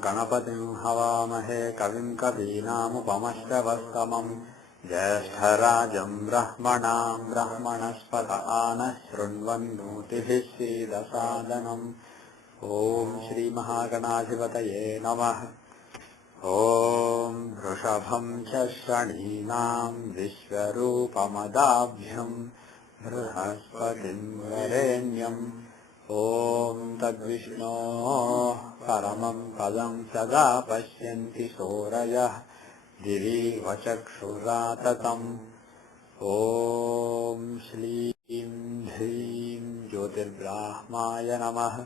Ganapatiṃ Havāmahe Kavim Kavīnāmupamasravastamam Jyeshtharājam Brahmanām Brahmanaspata Ānah Shrunvannūtibhis Sīdasadanam. Om Shri Mahaganaధిపతయే Namah. Om Vrishabham Chashranīnām Vishvarūpamadābhyam Brihaspatiṃ Varenyam. Om Tadvishno Paramam Padam Sada Pashyanti Sorayah Divi Vachakshuratatam. Om Shlim Dhrim Jyotir Brahmaya Namah.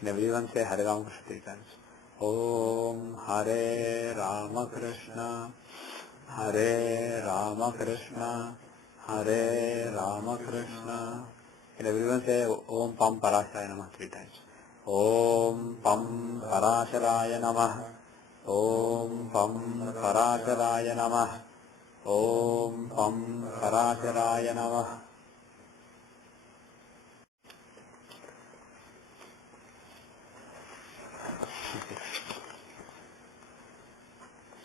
And everyone say Hare Rama Krishna 3 times. Om Hare Rama Krishna, Hare Rama Krishna, Hare Rama Krishna. And everyone say Om Pam Parasaraya Namah 3 times. Om Pam Parasaraya Namah. Om Pam Parasaraya Namah. Om Pam Parasaraya Namah.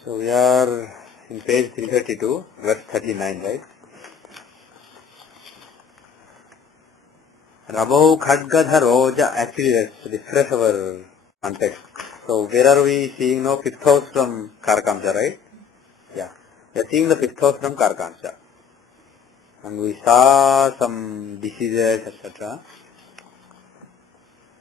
So we are in page 332, verse 39, right? Rabau Khadgadharoja. Actually, let's refresh our context. So where are we seeing now? 5th house from Karkamsa, right? Yeah. We are seeing the 5th house from Karkamsa. And we saw some diseases, etc.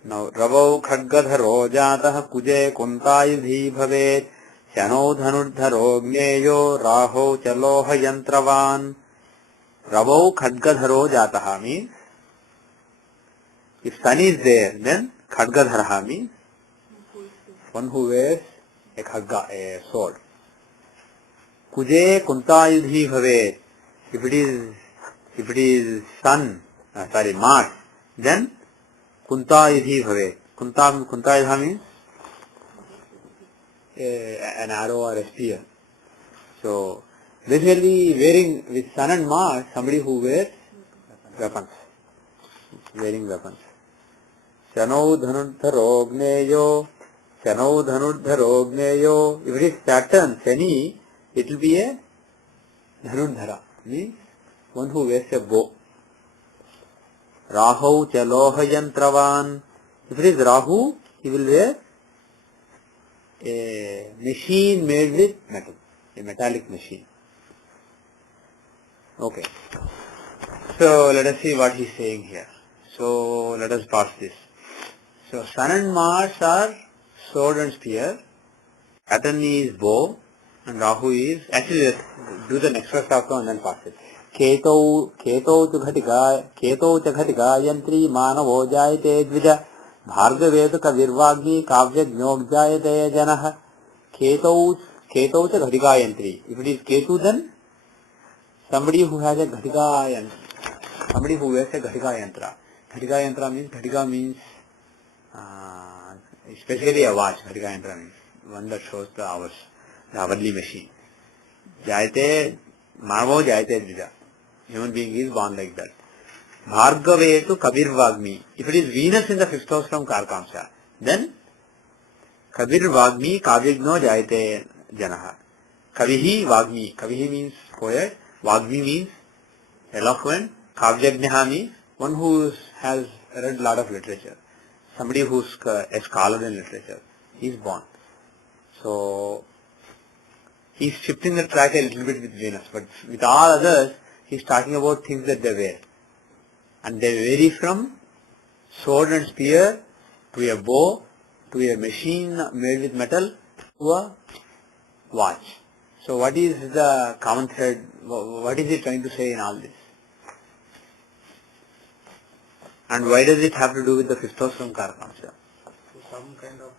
Now, Rabau Khadgadharojatah Kuje Kuntayudhi Bhavet Shano Dhanurdharo Gneyo Raho Chaloha Yantravan. Rabau Khadgadharojatah means if sun is there, then Khadgadhara means one who wears a khadga, a sword. Kuje Kuntayudhi Bhavet. If it is sun, Mars, then Kuntayudhi Bhavet. Kuntayudha means an arrow or a spear. So basically wearing with sun and Mars, somebody who wears weapons. Wearing weapons. Shano Dhanurdharo Gneyo. Shano Dhanurdharo Gneyo. If it is Saturn, Shani, it will be a Dhanurdhara. Means one who wears a bow. Rahu Chaloha Yantravan. If it is Rahu, he will wear a machine made with metal, a metallic machine. Okay. So let us see what he is saying here. So let us pass this. So Sun and Mars are sword and spear. Saturn is bow and Rahu is, actually let's do the next verse also and then pass it. Keto Chaghatika Yantri Manavo Jayate Dvija Bhargavetu Kavirvagi Kavya Jnok Jayate Janaha. Keto Chaghatika Yantri. If it is Ketu, then somebody who has a Ghatika Yantra. Somebody who wears a Ghatika Yantra. Ghatika Yantra means especially a watch. Ghatika Yantra means one that shows the hours, the hourly machine. Jayate Manavo Jayate Dvija. Human being is born like that. Bhargavetu Kabir Vagmi. If it is Venus in the 5th house from Karkamsa, then Kabir Vagmi Kavyagno Jayate Janaha. Kavihi Vagmi. Kavihi means poet. Vagmi means eloquent. Kavyagnaha means one who has read a lot of literature. Somebody who's a scholar in literature. He is born. So he is shifting the track a little bit with Venus, but with all others, he is talking about things that they wear. And they vary from sword and spear to a bow, to a machine made with metal, to a watch. So what is the common thread? What is he trying to say in all this? And why does it have to do with the 5th house from Karkamsa? Some kind of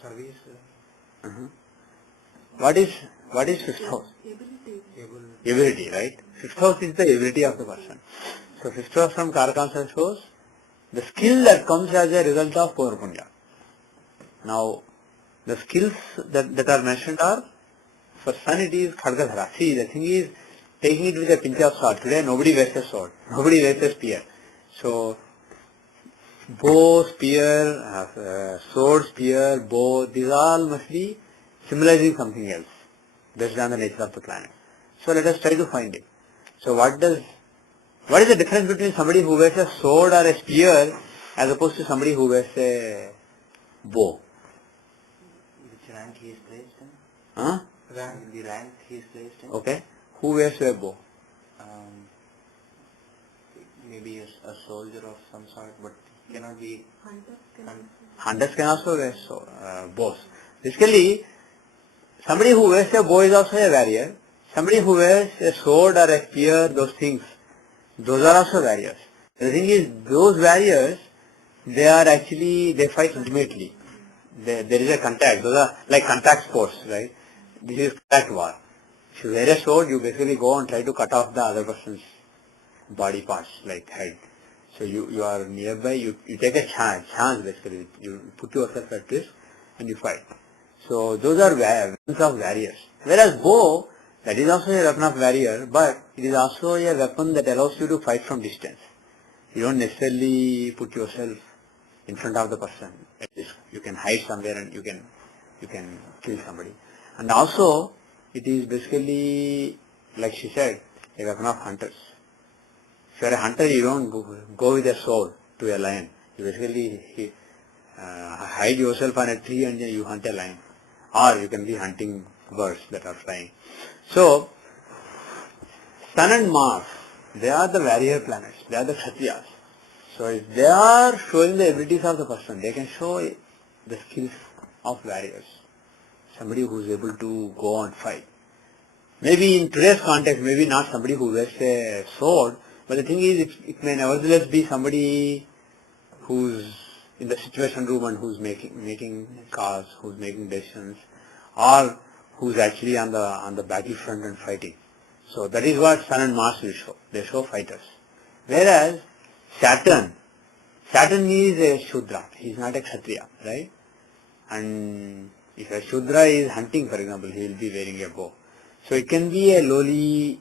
service. What is 5th house? Ability, right? 5th house is the ability of the person. So 5th house from Karkamsa shows the skill that comes as a result of Purva Punya. Now, the skills that are mentioned are, for sun it is Khadgadhara. See, the thing is, taking it with a pinch of salt. Today nobody wears a sword. Nobody wears a spear. So bow, spear, sword, spear, bow, these all must be symbolizing something else based on the nature of the planet. So let us try to find it. So what is the difference between somebody who wears a sword or a spear as opposed to somebody who wears a bow? Which rank he is placed in? Huh? Rank. The rank he is placed in. Okay. Who wears a bow? Maybe a soldier of some sort, but he cannot be. Hunters can also wear bows. Basically, somebody who wears a bow is also a warrior. Somebody who wears a sword or a spear, those things, those are also warriors. The thing is, those warriors, they fight ultimately. There is a contact. Those are like contact sports, right? This is contact war. If you wear a sword, you basically go and try to cut off the other person's body parts, like head. So you are nearby, you take a chance basically. You put yourself at risk and you fight. So those are weapons of warriors. Whereas bow, that is also a weapon of warrior, but it is also a weapon that allows you to fight from distance. You don't necessarily put yourself in front of the person. You can hide somewhere and you can kill somebody. And also, it is basically, like she said, a weapon of hunters. If you are a hunter, you don't go with a sword to a lion. You basically hide yourself on a tree and you hunt a lion. Or you can be hunting birds that are flying. So, Sun and Mars, they are the warrior planets. They are the Kshatriyas. So if they are showing the abilities of the person, they can show the skills of warriors. Somebody who is able to go and fight. Maybe in today's context, maybe not somebody who wears a sword, but the thing is, it may nevertheless be somebody who's in the situation room and who's making calls, who's making decisions, or who's actually on the battlefront and fighting. So that is what Sun and Mars will show. They show fighters. Whereas Saturn is a Shudra. He is not a Kshatriya, right? And if a Shudra is hunting, for example, he will be wearing a bow. So it can be a lowly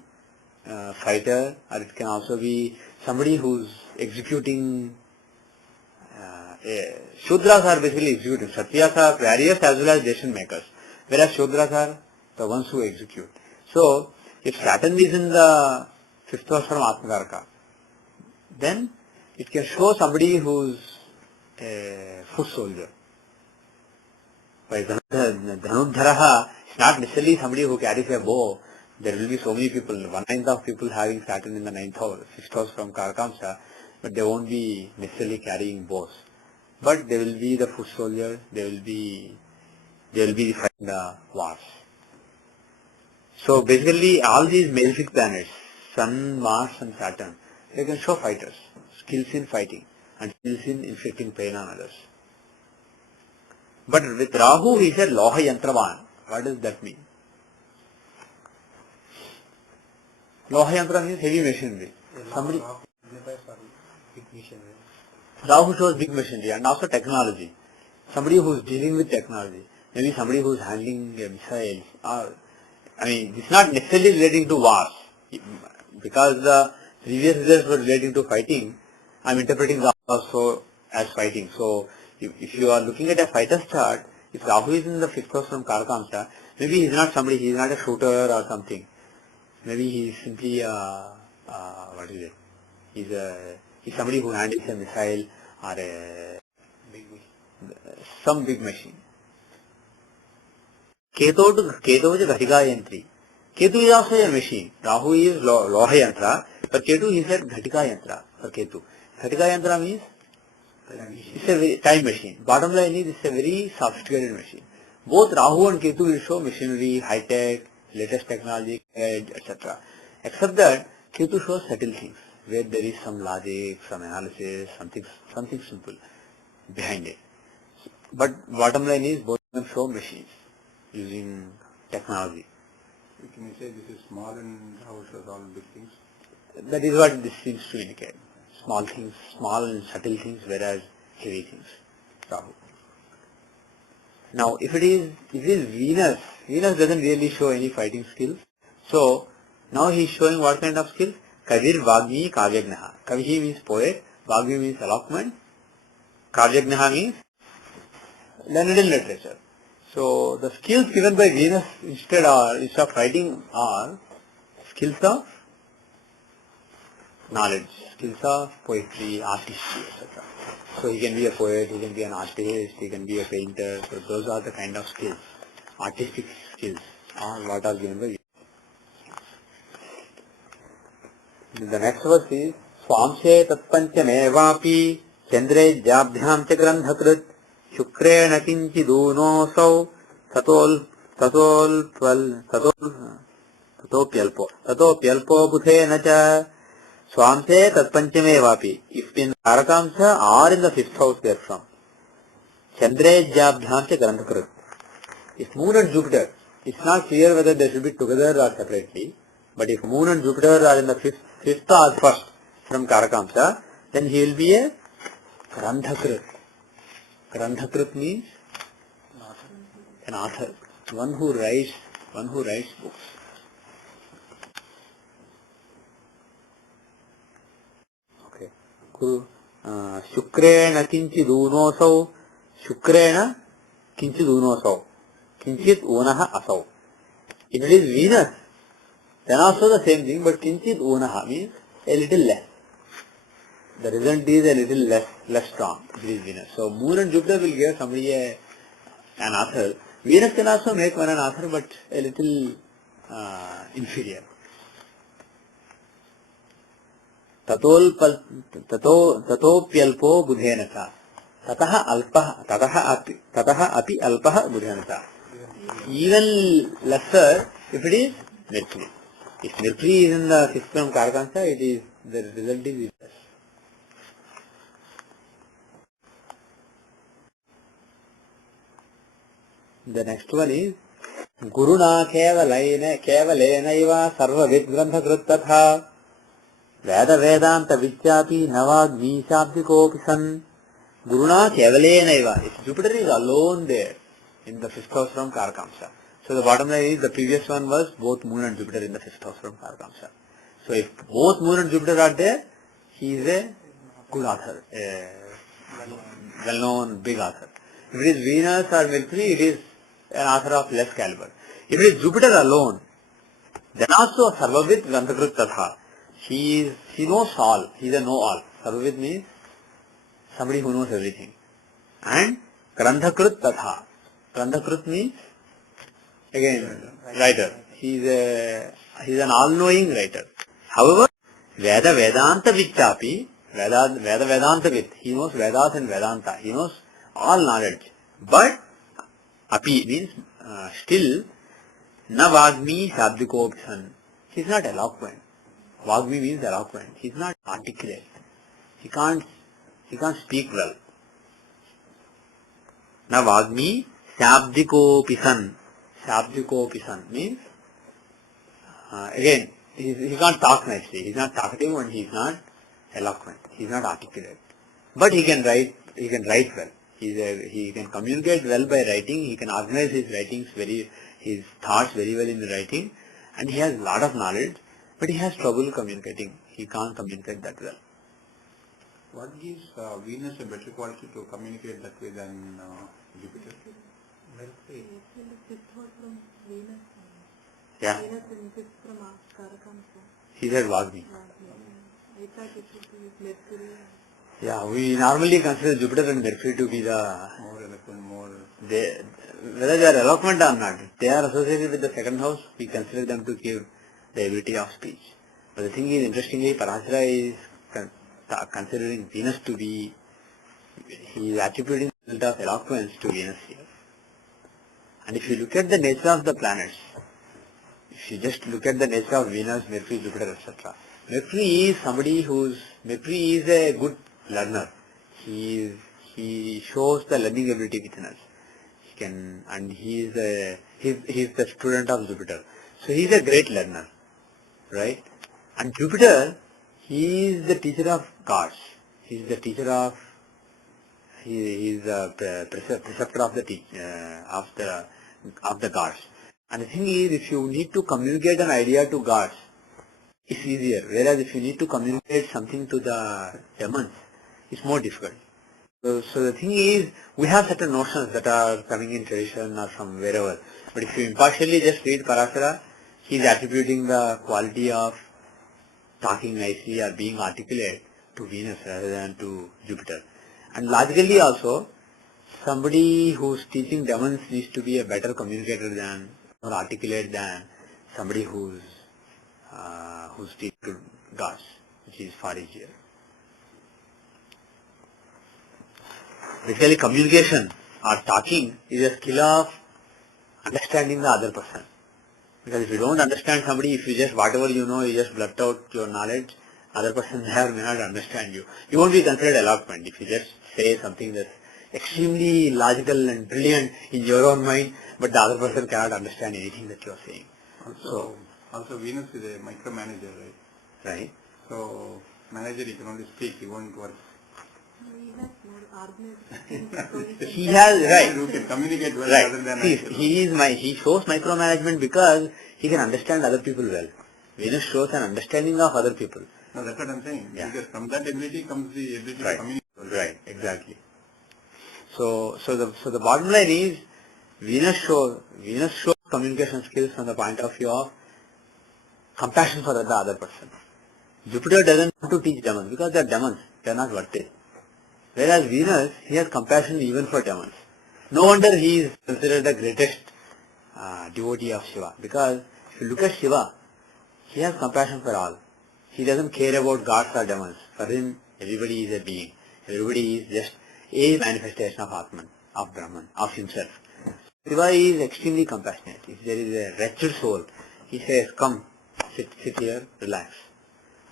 fighter, or it can also be somebody who's executing. Shudras are basically executing. Kshatriyas are warriors as well as decision makers, whereas Shudras are the ones who execute. So if Saturn is in the fifth house from Atmakaraka, then it can show somebody who's a foot soldier. For example, Dhanudharaha is not necessarily somebody who carries a bow. There will be so many people, 1/9 of people having Saturn in the 9th house, 6th house from Karakamsa, but they won't be necessarily carrying bows. But they will be the foot soldiers, they will be fighting the wars. So basically all these malefic planets, Sun, Mars and Saturn, they can show fighters, skills in fighting and skills in inflicting pain on others. But with Rahu he said Loha Yantravan. What does that mean? Loha Yantra means heavy machinery. Somebody Big machinery. Rahu shows big machinery and also technology. Somebody who is dealing with technology. Maybe somebody who is handling missiles. It's not necessarily relating to wars. Because the previous results were relating to fighting, I am interpreting Rahu also as fighting. So, if you are looking at a fighter's chart, if Rahu is in the 5th house from Karakamsa, maybe he is not a shooter or something. Maybe he is simply he's somebody who handles a missile or some big machine. Ketu is Ghatika Yantri. Ketu is also a machine. Rahu is Loha Yantra, but Ketu he said Ghatika Yantra for Ketu. Ghatika Yantra means it's a very time machine. Bottom line is it's a very sophisticated machine. Both Rahu and Ketu will show machinery, high tech, latest technology, etc. Except that Ketu shows subtle things where there is some logic, some analysis, something simple behind it. But bottom line is both of them show machines using technology. Can you say this is small and how it shows all big things? That is what this seems to indicate. Small things, small and subtle things, whereas heavy things. Rahu. Now, if it is Venus doesn't really show any fighting skills. So, now he is showing what kind of skills? Kavir Vagmi Kavyagnaha. Kavi means poet, Vagmi means eloquent, Kavyagnaha means learned in literature. So the skills given by Venus instead of writing are skills of knowledge, skills of poetry, artistry, etc. So he can be a poet, he can be an artist, he can be a painter. So those are the kind of skills, artistic skills are what are given by Venus. The next verse is Swamse tatpanchamevapi chandre jabdhyam cha grandhakrit शुक्रेण किंचिदूनोऽसौ ततोप्यल्पो बुधेन च स्वांसे तत्पंचमेवापि. If in Karakamsa or in the fifth house therefrom, Chandrejabhyam cha Grandhakrit. If Moon and Jupiter, it's not clear whether they should be together or separately, but if Moon and Jupiter are in the fifth or first from Karakamsa, then he will be a Grandhakrit. Grandhakrit means an author, one who writes books. Okay. Shukrena kinchidunosau, Shukrena kinchidunosau, kinchit unaha asau. If it is Venus, then also the same thing, but kinchit unaha means a little less. The result is a little less strong. It is Venus. So Moon and Jupiter will give somebody an author. Venus can also make one an author, but a little inferior. Tatopyalpo budhenasa. Tataha api alpaha budhenasa. Even lesser if it is Mercury. If Mercury is in the fifth from Karakamsa, the result is less. The next one is Guruna kevalenaiva sarvavid grandhakrit tatha Veda Vedanta Vichyapi Navagmi Shabdikopi san. Guruna kevalenaiva. If Jupiter is alone there in the fifth house from Karakamsa. So the bottom line is the previous one was both Moon and Jupiter in the fifth house from Karakamsa. So if both Moon and Jupiter are there, he is a good author, a well-known big author. If it is Venus or Mercury, it is an author of less caliber. If it is Jupiter alone, then also Sarvavit Grandhakrit Tatha. He knows all. He is a know-all. Sarvavit means somebody who knows everything. And Grandhakrit Tatha. Grandhakrit means again writer. He is an all-knowing writer. However, Vedanta Vichyapi, Veda Vedanta Vit. He knows Vedas and Vedanta. He knows all knowledge. But Api means still Na Vagmi Shabdikopi san. He is not eloquent. Vagmi means eloquent. He is not articulate. He can't speak well. Na Vagmi Shabdikopi san. Shabdikopi san means again he can't talk nicely. He is not talkative and he is not eloquent. He is not articulate. But he can write well. He can communicate well by writing. He can organize his thoughts very well in the writing, and he has a lot of knowledge, but he has trouble communicating. He can't communicate that well. What gives Venus a better quality to communicate that way than Jupiter? Mercury. Yeah. Venus in fifth from Karakamsa. He said Vagmi. I thought it should be Mercury. Yeah, we normally consider Jupiter and Mercury to be the More eloquent, whether they are eloquent or not. If they are associated with the second house, we consider them to give the ability of speech. But the thing is, interestingly, Parasara is considering Venus to be, he is attributing the result of eloquence to Venus here. And if you look at the nature of the planets, if you just look at the nature of Venus, Mercury, Jupiter, etc., Mercury is a good learner. He shows the learning ability within us. He is the student of Jupiter. So he is a great learner, right? And Jupiter, he is the teacher of gods. He is the preceptor of the gods. And the thing is, if you need to communicate an idea to gods, it's easier. Whereas if you need to communicate something to the demons, it's more difficult. So the thing is, we have certain notions that are coming in tradition or from wherever. But if you impartially just read Parasara, he is attributing the quality of talking nicely or being articulate to Venus rather than to Jupiter. And logically also, somebody who's teaching demons needs to be a better communicator than or articulate than somebody who's teaching gods, which is far easier. Basically, communication or talking is a skill of understanding the other person. Because if you don't understand somebody, if you just whatever you know, you just blurt out your knowledge, other person may or may not understand you. You won't be considered eloquent if you just say something that's extremely logical and brilliant in your own mind, but the other person cannot understand anything that you are saying. Also Venus is a micromanager, right? Right. So manager, he can only speak, he won't work. He has more organized things. He has, right. Who can communicate well Right. rather than See, I. he shows micromanagement because he can understand other people well. Venus shows an understanding of other people. No, that's what I'm saying. Yeah. Because from that ability comes the ability Right. to communicate. Right, exactly. So the bottom line is Venus shows communication skills from the point of view of compassion for the other person. Jupiter doesn't want to teach demons because they are demons, they are not worth it. Whereas Venus, he has compassion even for demons. No wonder he is considered the greatest devotee of Shiva, because if you look at Shiva, he has compassion for all. He doesn't care about gods or demons. For him, everybody is a being. Everybody is just a manifestation of Atman, of Brahman, of himself. Shiva is extremely compassionate. If there is a wretched soul, he says, come, sit here, relax.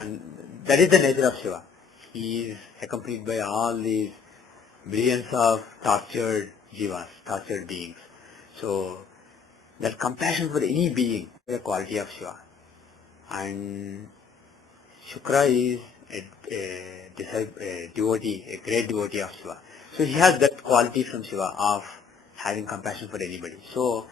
And that is the nature of Shiva. He is accompanied by all these billions of tortured jivas, tortured beings. So, that compassion for any being is a quality of Shiva. And Shukra is a devotee, a great devotee of Shiva. So he has that quality from Shiva of having compassion for anybody. So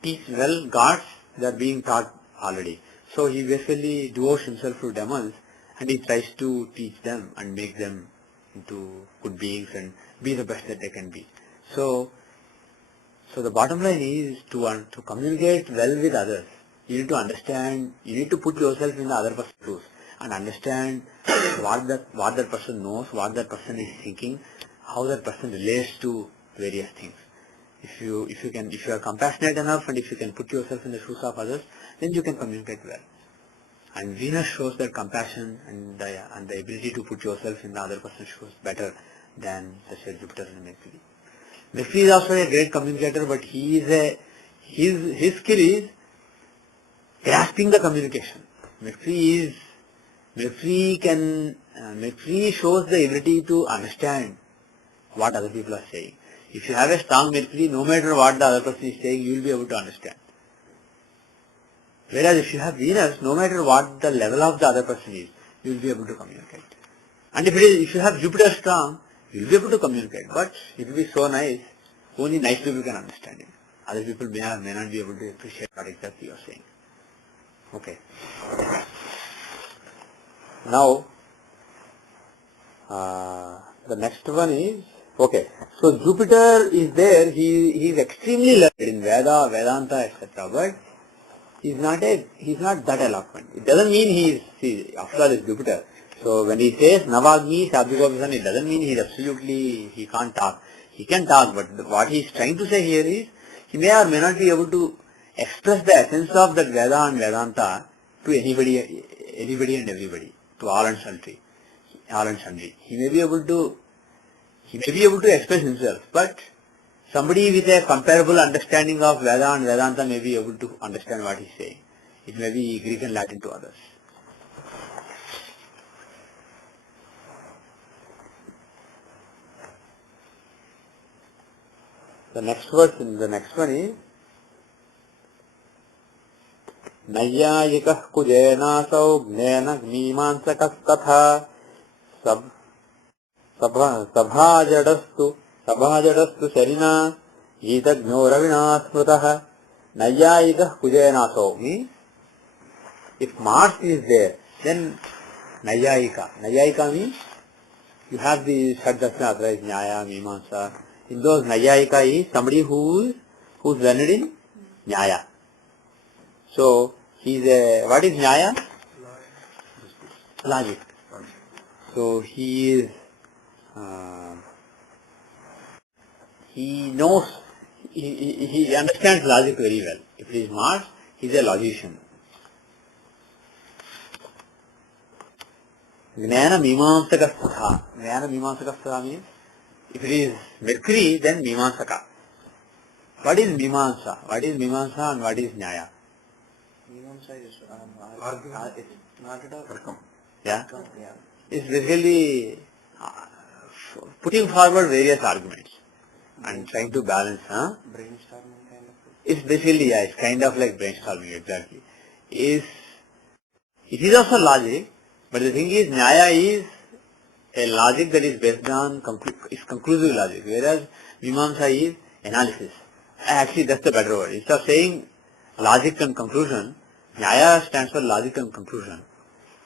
teach well gods, they are being taught already. So he basically devotes himself to demons and he tries to teach them and make them into good beings and be the best that they can be. So the bottom line is to communicate well with others. You need to understand, you need to put yourself in the other person's shoes and understand what that person knows, what that person is thinking, how that person relates to various things. If you are compassionate enough and if you can put yourself in the shoes of others, then you can communicate well. And Venus shows that compassion and the ability to put yourself in the other person's shoes better than such as Jupiter and Mercury. Mercury is also a great communicator, but his skill is grasping the communication. Mercury shows the ability to understand what other people are saying. If you have a strong Mercury, no matter what the other person is saying, you will be able to understand. Whereas if you have Venus, no matter what the level of the other person is, you will be able to communicate. And if you have Jupiter strong, you will be able to communicate. But it will be so nice, only nice people can understand it. Other people may not be able to appreciate what exactly you are saying. Okay. Now, the next one is, okay, so Jupiter is there, he is extremely learned in Veda, Vedanta, etc. But he is not that eloquent. It doesn't mean after all it's Jupiter. So when he says Navagni Sabhikopisan, it doesn't mean he can't talk. He can talk, but what he is trying to say here is, he may or may not be able to express the essence of that Veda and Vedanta to anybody and everybody, to all and sundry. He may be able to express himself, but somebody with a comparable understanding of Veda and Vedanta may be able to understand what he is saying. It may be Greek and Latin to others. The next one is Nayyayikah kujenasau gnena gnimansakah katha sabhajadastu sharina yitagno ravina smrutah. Nayyayikah kujenasau means if Mars is there, then Nayyayika means you have the Shaddarsana, right? Nyaya, Mimamsa. In those, Nayayika is somebody who's learned in Nyaya. So, he's a, what is Nyaya? Logic. So, he is, he knows, he understands logic very well. If he is Mars, he is a logician. Jnana Mimamsaka. Jnana Mimamsaka means, if it is Mercury, then Mimamsaka. What is Mimamsa? What is Mimamsa and what is Nyaya? Mimamsa is it's not at all. Yeah? Yeah. It's basically putting forward various arguments and trying to balance. Brainstorming kind of. It's basically, yeah, it's kind of like brainstorming, exactly. It is also logic, but the thing is, Nyaya is a logic that is based on conclusive logic, whereas Mimamsa is analysis. Actually, that's the better word. Instead of saying logic and conclusion, Nyaya stands for logic and conclusion,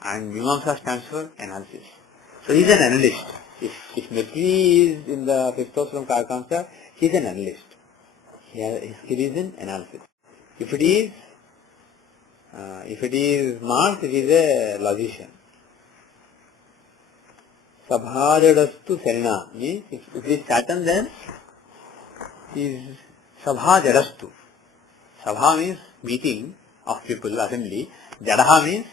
and Mimamsa stands for analysis. So he's an analyst. If Mercury is in the fifth house from Karkamsa, he's an analyst. His skill is in analysis. If it is Mars, it is a logician. Sabhajadastu Serena means if it is Saturn, then is Sabhajadastu. Sabha means meeting of people, assembly. Jadaha means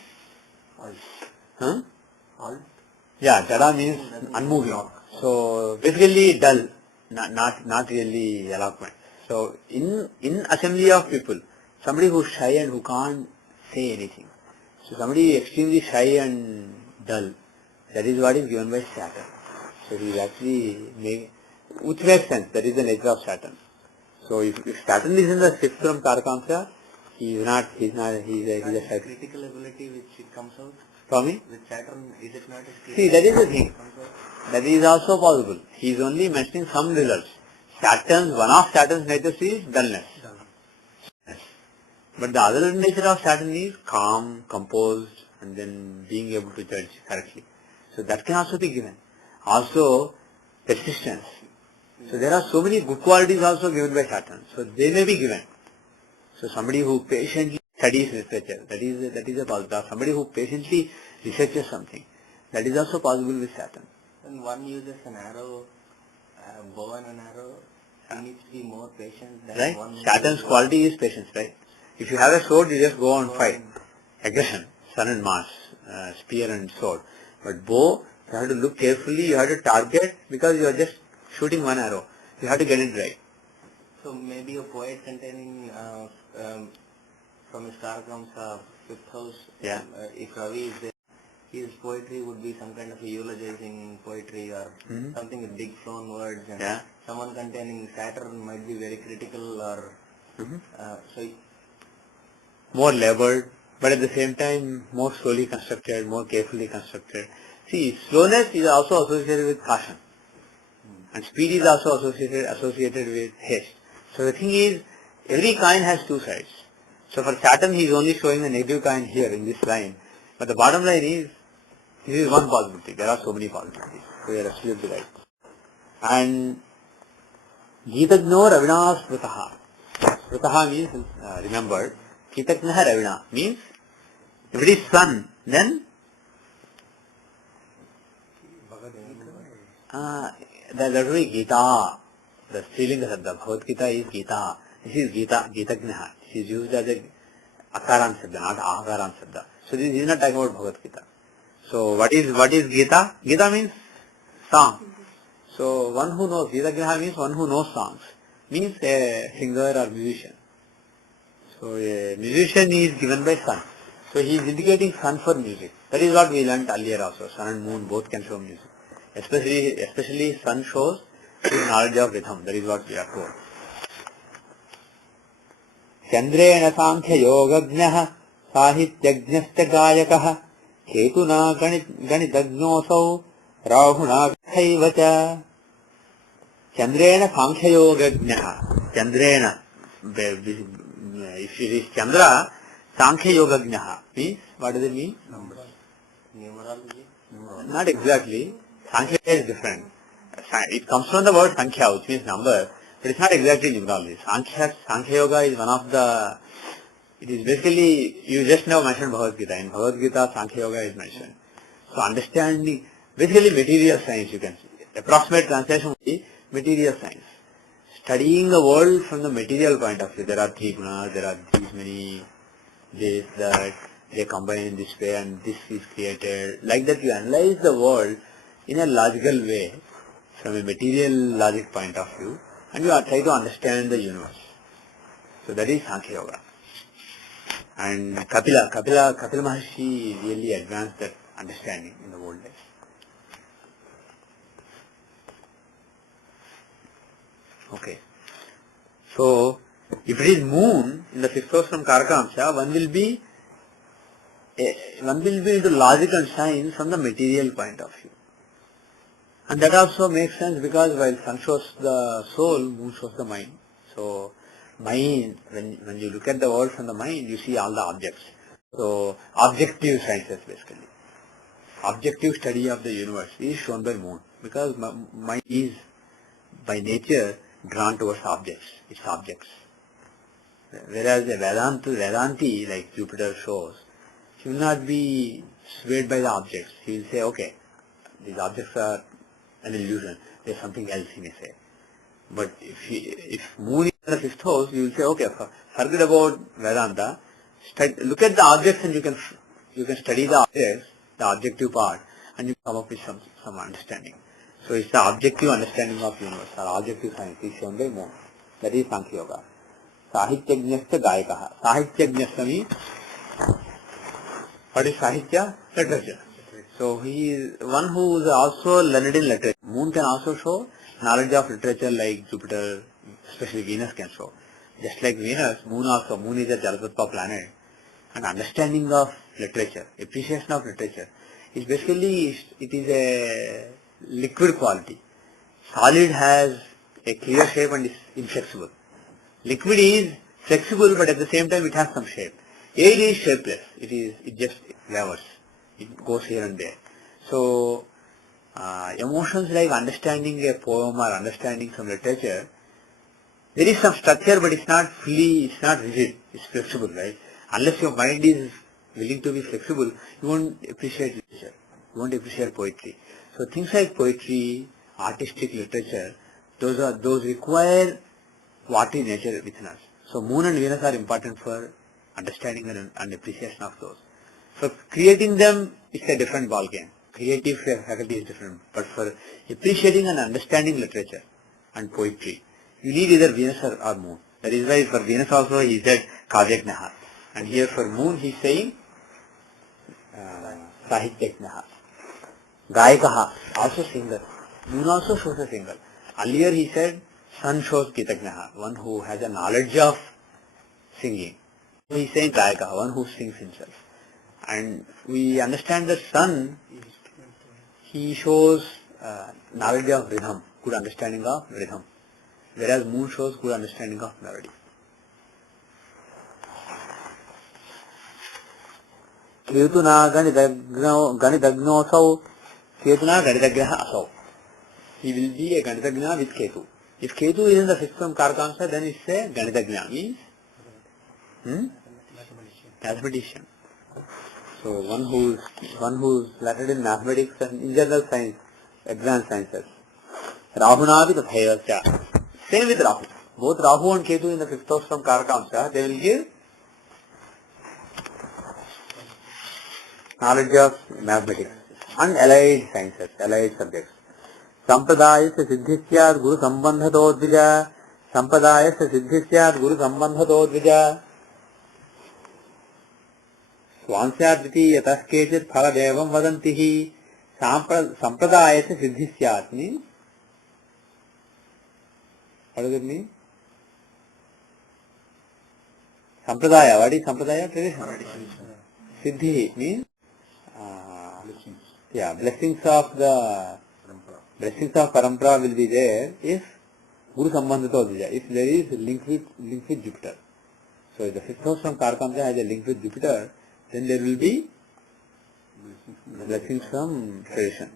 yeah, Jada means unmoving. So basically dull, not really eloquent. So in assembly of people, somebody who is shy and who can't say anything. So somebody extremely shy and dull. That is what is given by Saturn. So he is actually which makes sense. That is the nature of Saturn. So if Saturn is in the fifth from Karkamsa, he's a Critical ability which it comes out. For me? With Saturn, is it not a See, that is the thing. That is also possible. He is only mentioning some results. One of Saturn's natures is dullness. But the other nature of Saturn is calm, composed, and then being able to judge correctly. So that can also be given. Also, persistence. So there are so many good qualities also given by Saturn. So they may be given. So somebody who patiently studies literature, that is a positive. Somebody who patiently researches something, that is also possible with Saturn. When one uses an arrow, bow and an arrow, he needs to be more patient than Right? one. Saturn's quality is patience, right? If you have a sword, you just go and fight. Aggression, Sun and Mars, spear and sword. But bow, you have to look carefully, you have to target, because you are just shooting one arrow. You have to get it right. So maybe a poet containing from his star comes fifth house. Yeah. If Ravi is there, his poetry would be some kind of a eulogizing poetry or something with big flown words. And Yeah. someone containing Saturn might be very critical or so. More labored, but at the same time more slowly constructed, more carefully constructed. See, slowness is also associated with caution, and speed is also associated with haste. So the thing is, every coin has two sides. So for Saturn, he is only showing the negative coin here in this line, but the bottom line is, this is one possibility. There are so many possibilities. So you are absolutely right. And Gitagno Ravina Smritaha. Smritaha means remembered. Kitagnaha Ravina means if it is sun, then that will be Gita. The Strilinga Sabda, Bhagavad Gita is Gita. This is Gita, Gitagnaha. This is used as a Akaran Sabda, not Akaran Sabda. So this is not talking about Bhagavad Gita. So what is Gita? Gita means song. So one who knows, Gitagnaha means one who knows songs. Means a singer or musician. So a musician is given by sun. So he is indicating sun for music. That is what we learnt earlier also. Sun and moon both can show music. Especially sun shows his knowledge of rhythm. That is what we are told. Chandrena Sankhya Yogajnaha Sahityajnascha Gayakaha Ketuna Ganitagnosau Rahuna Kaivacha. Chandrena Sankhya Yogajnaha. Chandrena, if it is Chandra, Sankhya Yogajnaha means, what does it mean? Numerology. Not exactly. Sankhya is different. It comes from the word Sankhya, which means number, but it's not exactly numerology. Sankhya Yoga is one of the, it is basically, you just now mentioned Bhagavad Gita. In Bhagavad Gita, Sankhya Yoga is mentioned. So understanding, basically material science, you can see. Approximate translation would be material science. Studying the world from the material point of view. There are three gunas, there are these many, this, that, they combine in this way and this is created. Like that you analyze the world in a logical way, from a material logic point of view, and you try to understand the universe. So that is Sankhya Yoga. And Kapila Maharishi really advanced that understanding in the old days. Okay. So, if it is moon in the fifth house from Karakamsha, one will be into logic and science from the material point of view. And that also makes sense because while sun shows the soul, moon shows the mind. So, mind, when you look at the world from the mind, you see all the objects. So, objective sciences basically. Objective study of the universe is shown by moon because mind is by nature drawn towards objects, its objects. Whereas a Vedanti like Jupiter shows, he will not be swayed by the objects. He will say, okay, these objects are an illusion, there is something else, he may say. But if moon is in the fifth house, you will say, okay, forget about Vedanta, look at the objects and you can study the objects, the objective part, and you come up with some understanding. So it's the objective understanding of universe, or objective science is shown by moon. That is Sankhya Yoga. Sahityajnasya Gayakaha. Sahityajnasya means, what is Sahitya? Literature. So he is one who is also learned in literature. Moon can also show knowledge of literature like Jupiter, especially Venus can show. Just like Venus, moon is a Jalatatva planet. And understanding of literature, appreciation of literature, is basically, it is a liquid quality. Solid has a clear shape and is inflexible. Liquid is flexible but at the same time it has some shape. Air is shapeless. It just wavers. It goes here and there. So, emotions like understanding a poem or understanding some literature, there is some structure but it's not rigid, it's flexible, right? Unless your mind is willing to be flexible, you won't appreciate literature, you won't appreciate poetry. So things like poetry, artistic literature, those require what is nature within us. So moon and Venus are important for understanding and appreciation of those. For creating them, it's a different ball game. Creative faculty is different. But for appreciating and understanding literature and poetry, you need either Venus or moon. That is why for Venus also he said Kavyajnaha. And here for moon he is saying Sahityajnaha. Gayakaha, also singer. Moon also shows a singer. Earlier he said sun shows Kitagnaha, one who has a knowledge of singing. So he is saying Gayakaha, one who sings himself. And we understand that sun, he shows knowledge of rhythm, good understanding of rhythm. Whereas moon shows good understanding of melody. Ketuna Ganitagnosau, Ketuna Ganitagnaha Asau. He will be a Ganitagna with Ketu. If Ketu is in the fifth from Karakamsa, then it's a Ganitagna, means mathematician. So one who's lettered in mathematics and in general science, advanced sciences. Rahunavi Tathayasya. Same with Rahu. Both Rahu and Ketu in the fifth house from Karakamsa, they will give knowledge of mathematics and allied sciences, allied subjects. Sampradayasya siddhisyat guru sambandhato dvija. Sampradayasya siddhisyat guru sambandhato dvija. Swansyatviti yatas kechit phaladevam vadantihi. Sampradayasya siddhisyat means, what does it mean? Sampradaya, what is Sampradaya? Tradition. Siddhi means blessings of Parampara will be there if Guru Sambandhato Dvija, if there is link with Jupiter. So if the fifth house from Karakamsa has a link with Jupiter, then there will be blessings from tradition.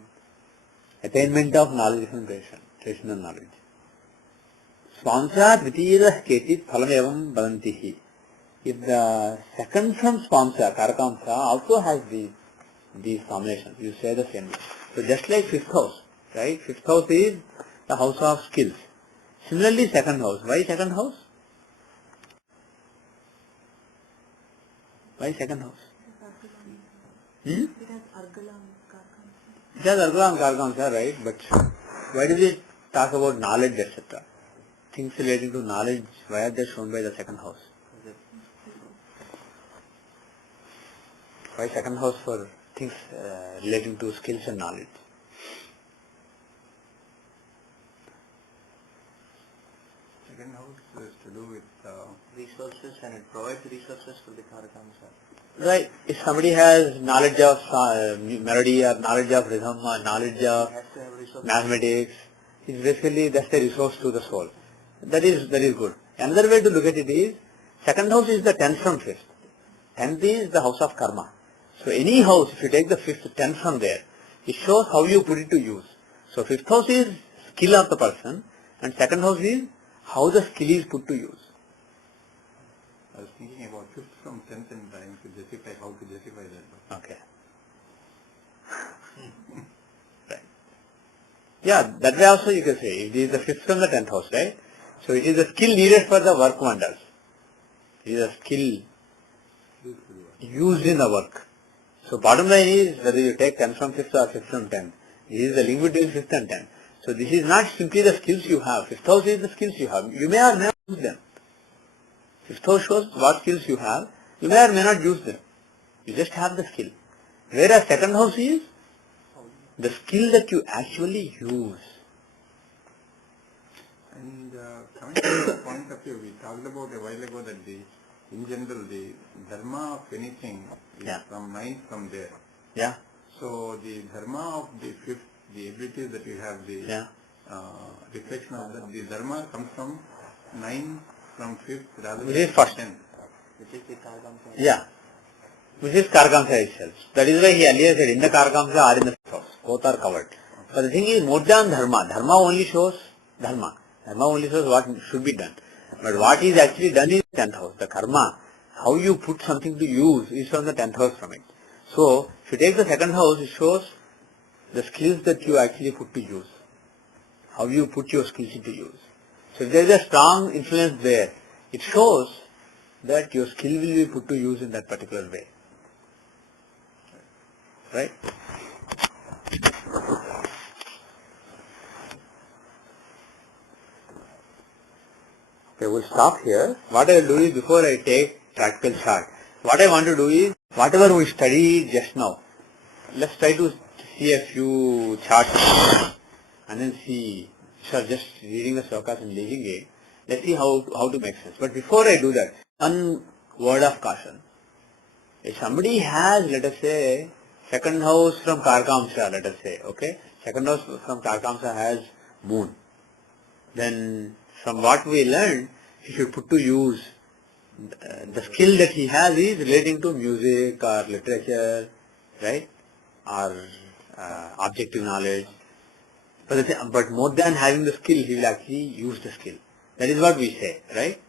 Attainment of knowledge from traditional knowledge. Sponsor Dvitiyah Ketit Phalamevam Badantihi. If the second from sponsor, Karakamsa, also has these combinations, you say the same way. So just like fifth house, right? Fifth house is the house of skills. Similarly, second house. Why second house? Why second house? Hmm? It has Argalam, Karkam. It has Argalam Karkamsa, right? But why do we talk about knowledge, etc.? Things relating to knowledge, why are they shown by the second house? Why second house for things relating to skills and knowledge? Second house is to do with Resources, and it provides resources for the Karakamsa. Right. If somebody has knowledge of melody or knowledge of rhythm or knowledge of He has to have resources. mathematics, it's basically that's a resource to the soul. That is good. Another way to look at it is, second house is the 10th from 5th. 10th is the house of karma. So any house, if you take the 5th, 10th from there, it shows how you put it to use. So 5th house is skill of the person, and second house is how the skill is put to use. I was thinking about 5th from 10th and trying to justify how to justify that. Okay. Right. Yeah, that way also you can say, it is the 5th from the 10th house, right? So it is the skill needed for the work one does. It is a skill used in the work. So bottom line is, whether you take 10 from 5th or 5th from 10th, this is the link between 5th and 10th. So this is not simply the skills you have. 5th house is the skills you have. You may or may not use them. 5th house shows what skills you have. You may or may not use them. You just have the skill. Whereas second house is the skill that you actually use. And coming to the point of view, we talked about a while ago that in general, the dharma of anything is from 9th from there. Yeah. So the dharma of the 5th, the abilities that you have, the reflection of that, the dharma comes from 9th from 5th rather Which than is first. 10th. Which is the Karakamsa. Yeah. Which is Karkamsa itself. That is why he earlier said in the Karkamsa or in the fifth house. Both are covered. But the thing is more than Dharma. Dharma only shows Dharma. Dharma only shows what should be done. But what is actually done is 10th house. The karma, how you put something to use is from the 10th house from it. So, if you take the second house, it shows the skills that you actually put to use. How you put your skills into use. So if there is a strong influence there, it shows that your skill will be put to use in that particular way. Right? Okay, we'll stop here. What I will do is, before I take practical chart, what I want to do is, whatever we studied just now, let's try to see a few charts and then see, instead of just reading the slokas and leaving it, let's see how to make sense. But before I do that, one word of caution. If somebody has, let us say, second house from Karkamsa, let us say, okay, second house from Karkamsa has moon, then from what we learned, he should put to use the skill that he has is relating to music or literature, right, or objective knowledge. But more than having the skill, he will actually use the skill. That is what we say, right?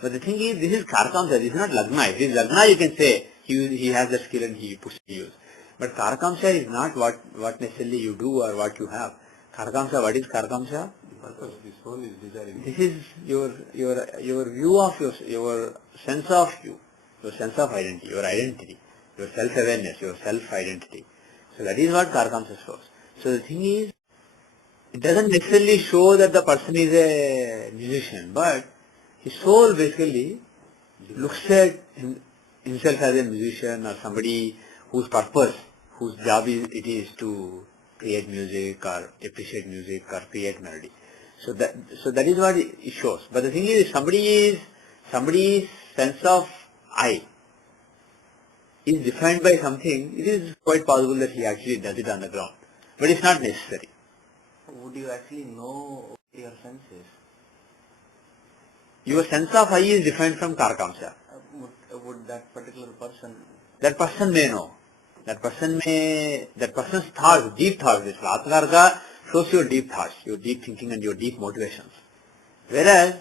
But the thing is, this is Karkamsa, this is not Lagna. If it is Lagna, you can say he has the skill and he puts to use. But Karkamsa is not what necessarily you do or what you have. Karkamsa, what is Karkamsa? The purpose, the soul is desiring. This is your view of your sense of you, your sense of identity, your self-awareness, your self-identity. So that is what Karkamsa shows. So the thing is, it doesn't necessarily show that the person is a musician, but his soul basically looks at himself as a musician or somebody whose purpose, whose job it is to create music or appreciate music or create melody. So that is what it shows. But the thing is, somebody's sense of I is defined by something, it is quite possible that he actually does it on the ground. But it's not necessary. Would you actually know your senses? Your sense of I is different from Karkamsa. Would that particular person... That person may know. That person's thoughts, deep thoughts, this Atmakarka, shows your deep thoughts, your deep thinking and your deep motivations. Whereas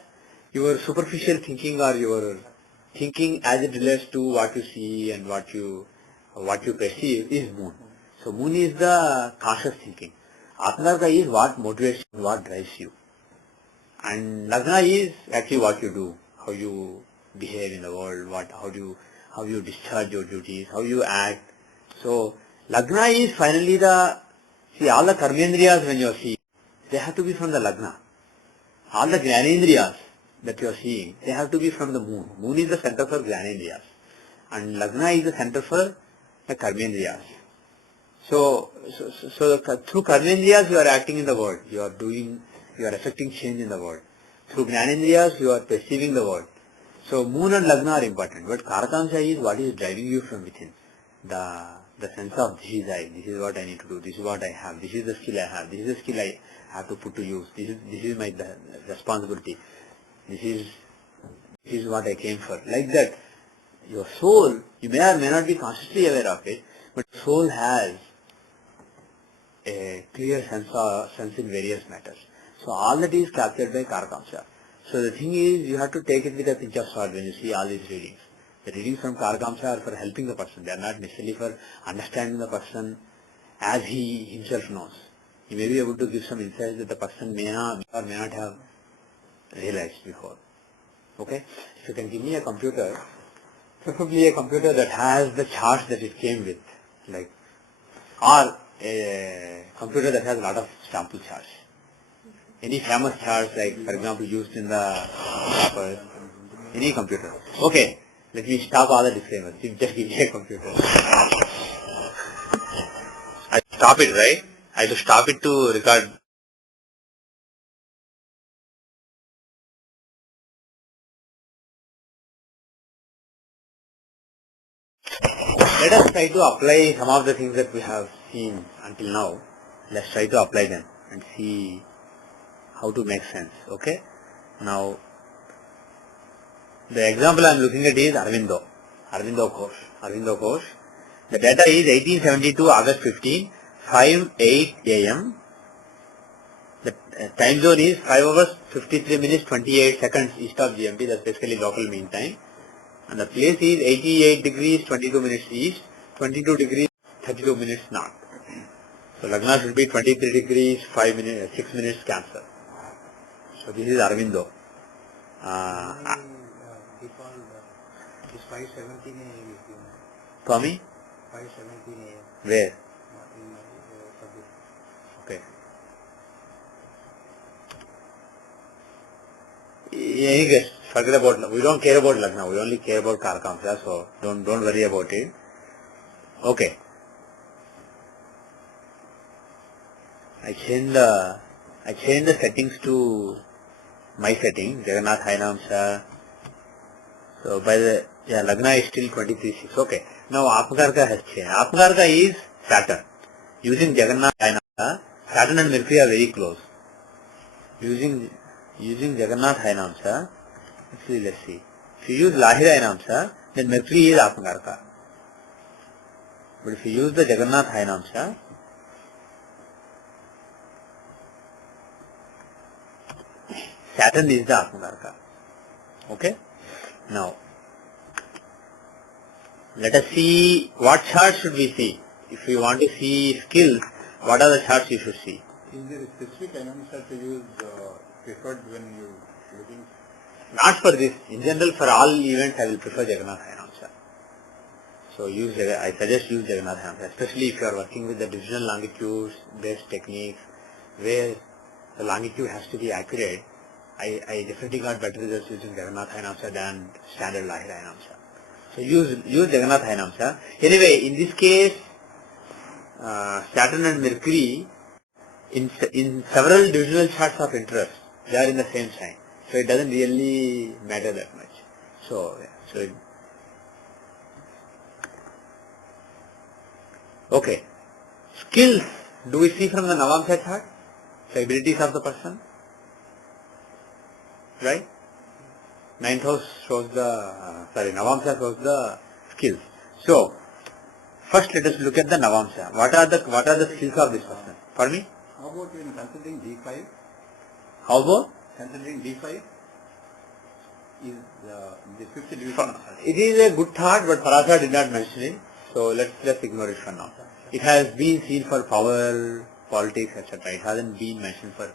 your superficial thinking or your thinking as it relates to what you see and what you perceive is moon. So moon is the conscious thinking. Atmarga is what motivates you, what drives you. And Lagna is actually what you do, how you behave in the world, how you discharge your duties, how you act. So Lagna is finally all the karmendriyas when you are seeing, they have to be from the Lagna. All the Jnanendriyas that you are seeing, they have to be from the moon. Moon is the center for Jnanendriyas. And Lagna is the center for the karmendriyas. So through karmendriyas you are acting in the world. You are affecting change in the world. Through Jnanendriyas you are perceiving the world. So moon and Lagna are important. But Karakamsha is what is driving you from within. The sense of this is I, this is what I need to do, this is what I have, this is the skill I have, this is the skill I have to put to use, this is my responsibility, this is what I came for. Like that, your soul, you may or may not be consciously aware of it, but soul has a clear sense in various matters. So all that is captured by Karakamsha. So the thing is, you have to take it with a pinch of salt when you see all these readings. The readings from Karakamsha are for helping the person. They are not necessarily for understanding the person as he himself knows. He may be able to give some insights that the person may or may not have realized before. Okay? If you can give me a computer, preferably a computer that has the charts that it came with, or a computer that has a lot of sample charts. Any famous charts, like for example used in the papers, any computer. Okay. Let me stop all the disclaimers. Just give me a computer. I stop it, right? I have to stop it to record. Let us try to apply some of the things that we have seen until now. Let's try to apply them and see how to make sense. Okay? Now, the example I am looking at is Aurobindo Ghosh. The data is 1872 August 15, 5:08 a.m. The time zone is 5 hours 53 minutes 28 seconds east of GMT, that's basically local mean time. And the place is 88 degrees 22 minutes east, 22 degrees 32 minutes north. So Lagna should be 23 degrees 6 minutes Cancer. So this is Aurobindo. It's 5:17 a.m. Tommy? 5:17 a.m. Where? In my subject. Okay. Any guess? Forget about, we don't care about Lagna, we only care about Karakamsha, so don't worry about it. Okay. I changed the settings to my setting, Jagannatha Hora. So by the Lagna is still 23:6. Okay. Now Apgarka has changed. Apgarka is Saturn. Using Jagannatha Hora, Saturn and Mercury are very close. Using Jagannatha Hora, actually let's see. If you use Lahira Hora, then Mercury is Apgarka. But if you use the Jagannatha Hora, Saturn is the Apgarka. Okay? Now, let us see what charts should we see. If we want to see skills, what are the charts you should see? Is there a specific anamsa to use preferred when you looking? Not for this. In general, for all events, I will prefer Jagannatha Hora. So I suggest use Jagannatha Hora, especially if you are working with the divisional longitudes based techniques, where the longitude has to be accurate. I definitely got better results using Jagannatha Hora than standard Lahira Hora. So use Jagannatha Hora. Anyway, in this case, Saturn and Mercury, in several divisional charts of interest, they are in the same sign. So it doesn't really matter that much. Okay. Skills, do we see from the Navamsha chart? The abilities of the person? Right? Ninth house shows Navamsha shows the skills. So, first let us look at the Navamsha. What are the skills of this person? For me? How about when considering D5? How about? Considering D5 is the fifth division. It is a good thought, but Parasara did not mention it. So let's ignore it for now. It has been seen for power, politics, etc. It hasn't been mentioned for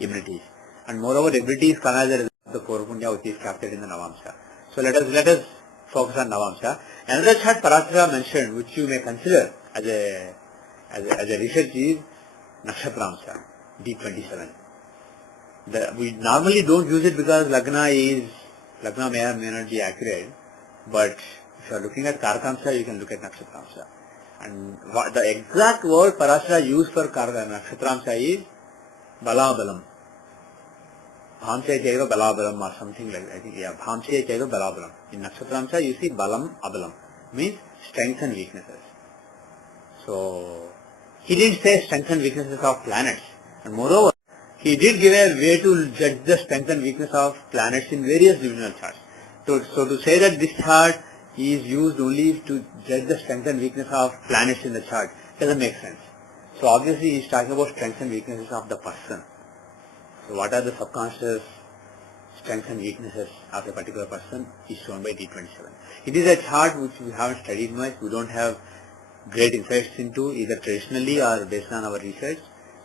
abilities. And moreover, abilities come as a result of the Korapunya which is captured in the Navamsha. So let us focus on Navamsha. Another chart Parasara mentioned, which you may consider as a research, is Nakshatramsha, D27. We normally don't use it because Lagna may or may not be accurate, but if you are looking at Karkamsha, you can look at Nakshatramsha. And the exact word Parasara used for Nakshatramsha is Balabalam. Bhamsya Chaiva Balabalam or something like that. I think, Bhamsya Chaiva Balabalam. In Nakshatramsha, you see Balam, Abalam. Means strengths and weaknesses. So, he didn't say strengths and weaknesses of planets. And moreover, he did give a way to judge the strength and weakness of planets in various divisional charts. So to say that this chart is used only to judge the strength and weakness of planets in the chart doesn't make sense. So obviously he is talking about strengths and weaknesses of the person. So what are the subconscious strengths and weaknesses of a particular person is shown by D27. It is a chart which we haven't studied much. We don't have great insights into either traditionally or based on our research.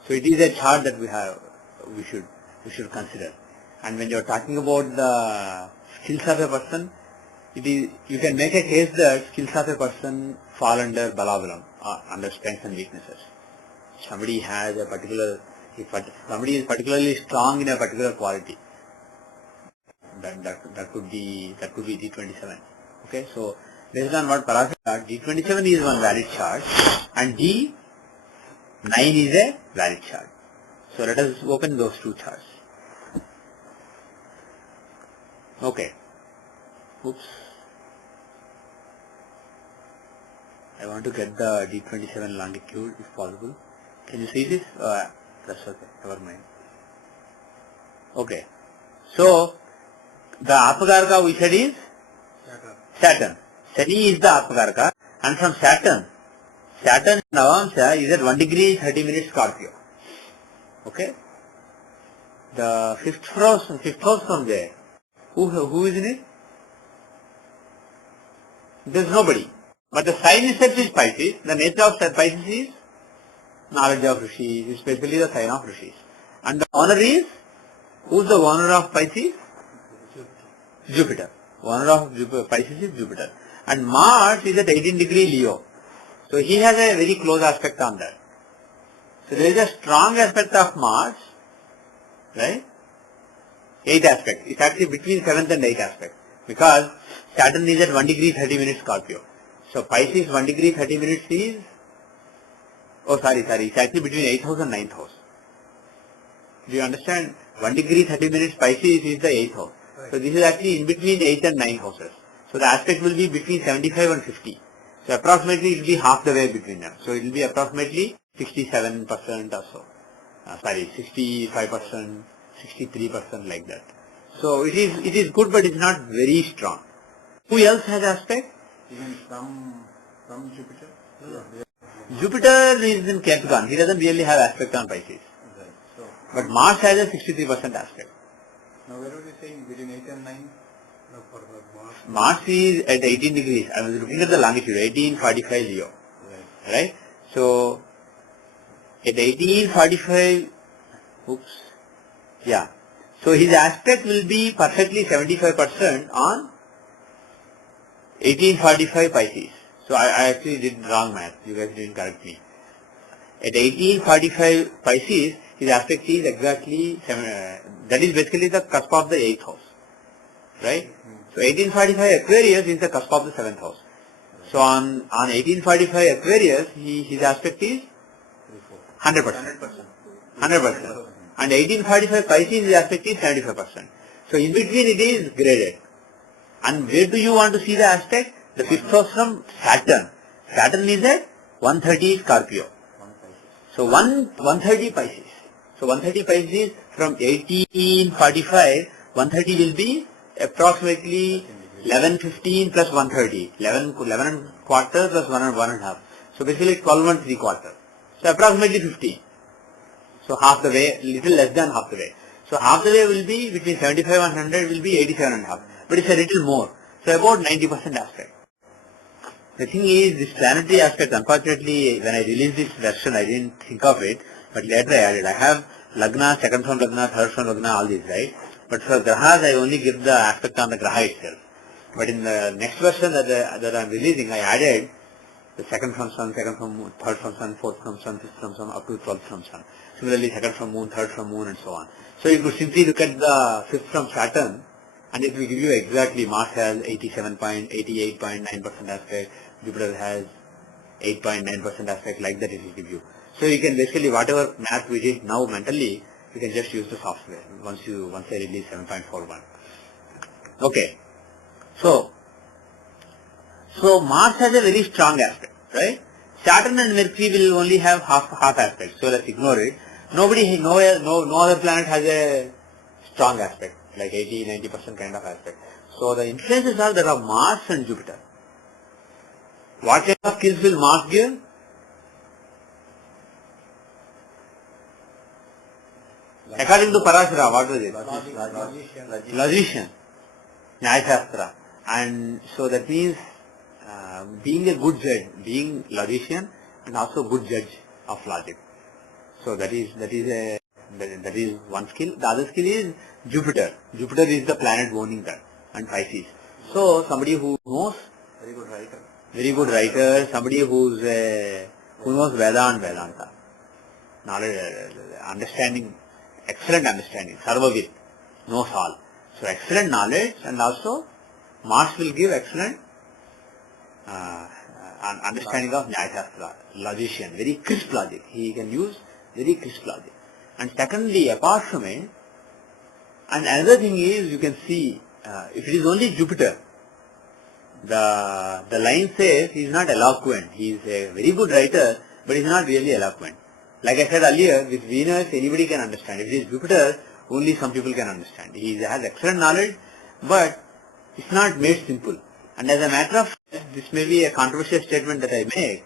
So it is a chart that we should consider. And when you are talking about the skills of a person, you can make a case that skills of a person fall under Balabalam, under strengths and weaknesses. Somebody has somebody is particularly strong in a particular quality. That could be D27. Okay, so based on what Parasara, D27 is one valid chart and D9 is a valid chart. So let us open those two charts. Okay. Oops. I want to get the D27 longitude if possible. Can you see this? That's okay. Never mind. Okay. So the Apakaraka we said is Saturn. Shani is the Apakaraka, and from Saturn Navamsha is at 1 degree 30 minutes Scorpio. Okay. The fifth house from there. Who is in it? There is nobody. But the sign itself is Pisces. The nature of Pisces is knowledge of Rishis, especially the sign of Rishis. And the owner is, who is the owner of Pisces? Jupiter. Owner of Pisces is Jupiter. And Mars is at 18 degree Leo. So he has a very close aspect on that. So there is a strong aspect of Mars, right? 8th aspect. It's actually between 7th and 8th aspect. Because Saturn is at 1 degree 30 minutes Scorpio. So Pisces 1 degree 30 minutes is, it's actually between 8th house and 9th house. Do you understand? 1 degree 30 minutes Pisces is the 8th house. So this is actually in between 8th and 9th houses. So the aspect will be between 75 and 50. So approximately it will be half the way between them. So it will be approximately 67% or so. 65%, 63% like that. So it is good, but it's not very strong. Who else has aspect? Even from Jupiter? Yeah. Jupiter is in Capricorn. He doesn't really have aspect on Pisces. Right. So, but Mars has a 63% aspect. now where were you saying? Between 8 and 9? No, for Mars. Mars is at 18 degrees. I was looking at the longitude, 1845 Leo. Right? So, at 1845, so his aspect will be perfectly 75% on 1845 Pisces. So I actually did wrong math. You guys didn't correct me. At 1845 Pisces, his aspect is exactly, that is basically the cusp of the 8th house. Right? So 1845 Aquarius is the cusp of the 7th house. So on 1845 Aquarius, his aspect is 100%. 100%. And 1845 Pisces, his aspect is 75%. So in between it is graded. And where do you want to see the aspect? The fifth house from Saturn. Saturn is at 130 Scorpio. So 130 Pisces. So 130 Pisces from 1845, 130 will be approximately 11:15 plus 130. 11 and quarter plus 1 and 1 and half. So basically 12 and 3 quarter. So approximately 15. So half the way, little less than half the way. So half the way will be between 75 and 100 will be 87.5. But it's a little more. So about 90% aspect. The thing is, this planetary aspect, unfortunately, when I released this version, I didn't think of it. But later I added. I have Lagna, second from Lagna, third from Lagna, all these, right? But for Grahas, I only give the aspect on the Graha itself. But in the next version that I'm releasing, I added the second from Sun, second from Moon, third from Sun, fourth from Sun, fifth from Sun, up to 12th from Sun. Similarly, second from Moon, third from Moon, and so on. So you could simply look at the fifth from Saturn, and it will give you exactly Mars has 88.9% aspect, Jupiter has 8.9% aspect, like that it will give you. So you can basically, whatever math we did now mentally, you can just use the software once I release 7.41. Okay. So Mars has a very strong aspect, right? Saturn and Mercury will only have half aspect, so let's ignore it. No other planet has a strong aspect, like 80-90% kind of aspect. So the influences are that of Mars and Jupiter. What kind of skills will Mars give? According to Parasara, what was it? Logician. Nyaya Shastra. And so that means being a good judge, being logician and also good judge of logic. So that is one skill. The other skill is Jupiter. Jupiter is the planet owning that, and Pisces. So somebody who knows, very good writer, somebody who knows Veda and Vedanta, knowledge, understanding, excellent understanding, Sarvavid, knows all. So excellent knowledge, and also Mars will give excellent understanding of Nyaya Shastra, logician, very crisp logic. He can use very crisp logic. And secondly, apart from it, and another thing is, you can see, if it is only Jupiter, the line says he is not eloquent. He is a very good writer, but he is not really eloquent. Like I said earlier, with Venus, anybody can understand. If it is Jupiter, only some people can understand. He has excellent knowledge, but it's not made simple. And as a matter of fact, this may be a controversial statement that I make.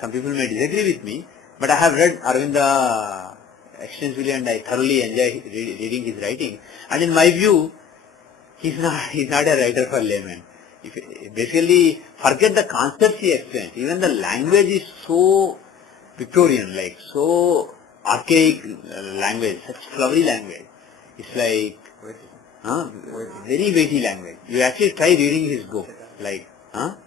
Some people may disagree with me, but I have read Aravinda extensively and I thoroughly enjoy reading his writing. And in my view, he's not a writer for laymen. Basically, forget the concepts he explains. Even the language is so Victorian, like so archaic language, such flowery language. It's like very weighty language. You actually try reading his book. Like, Not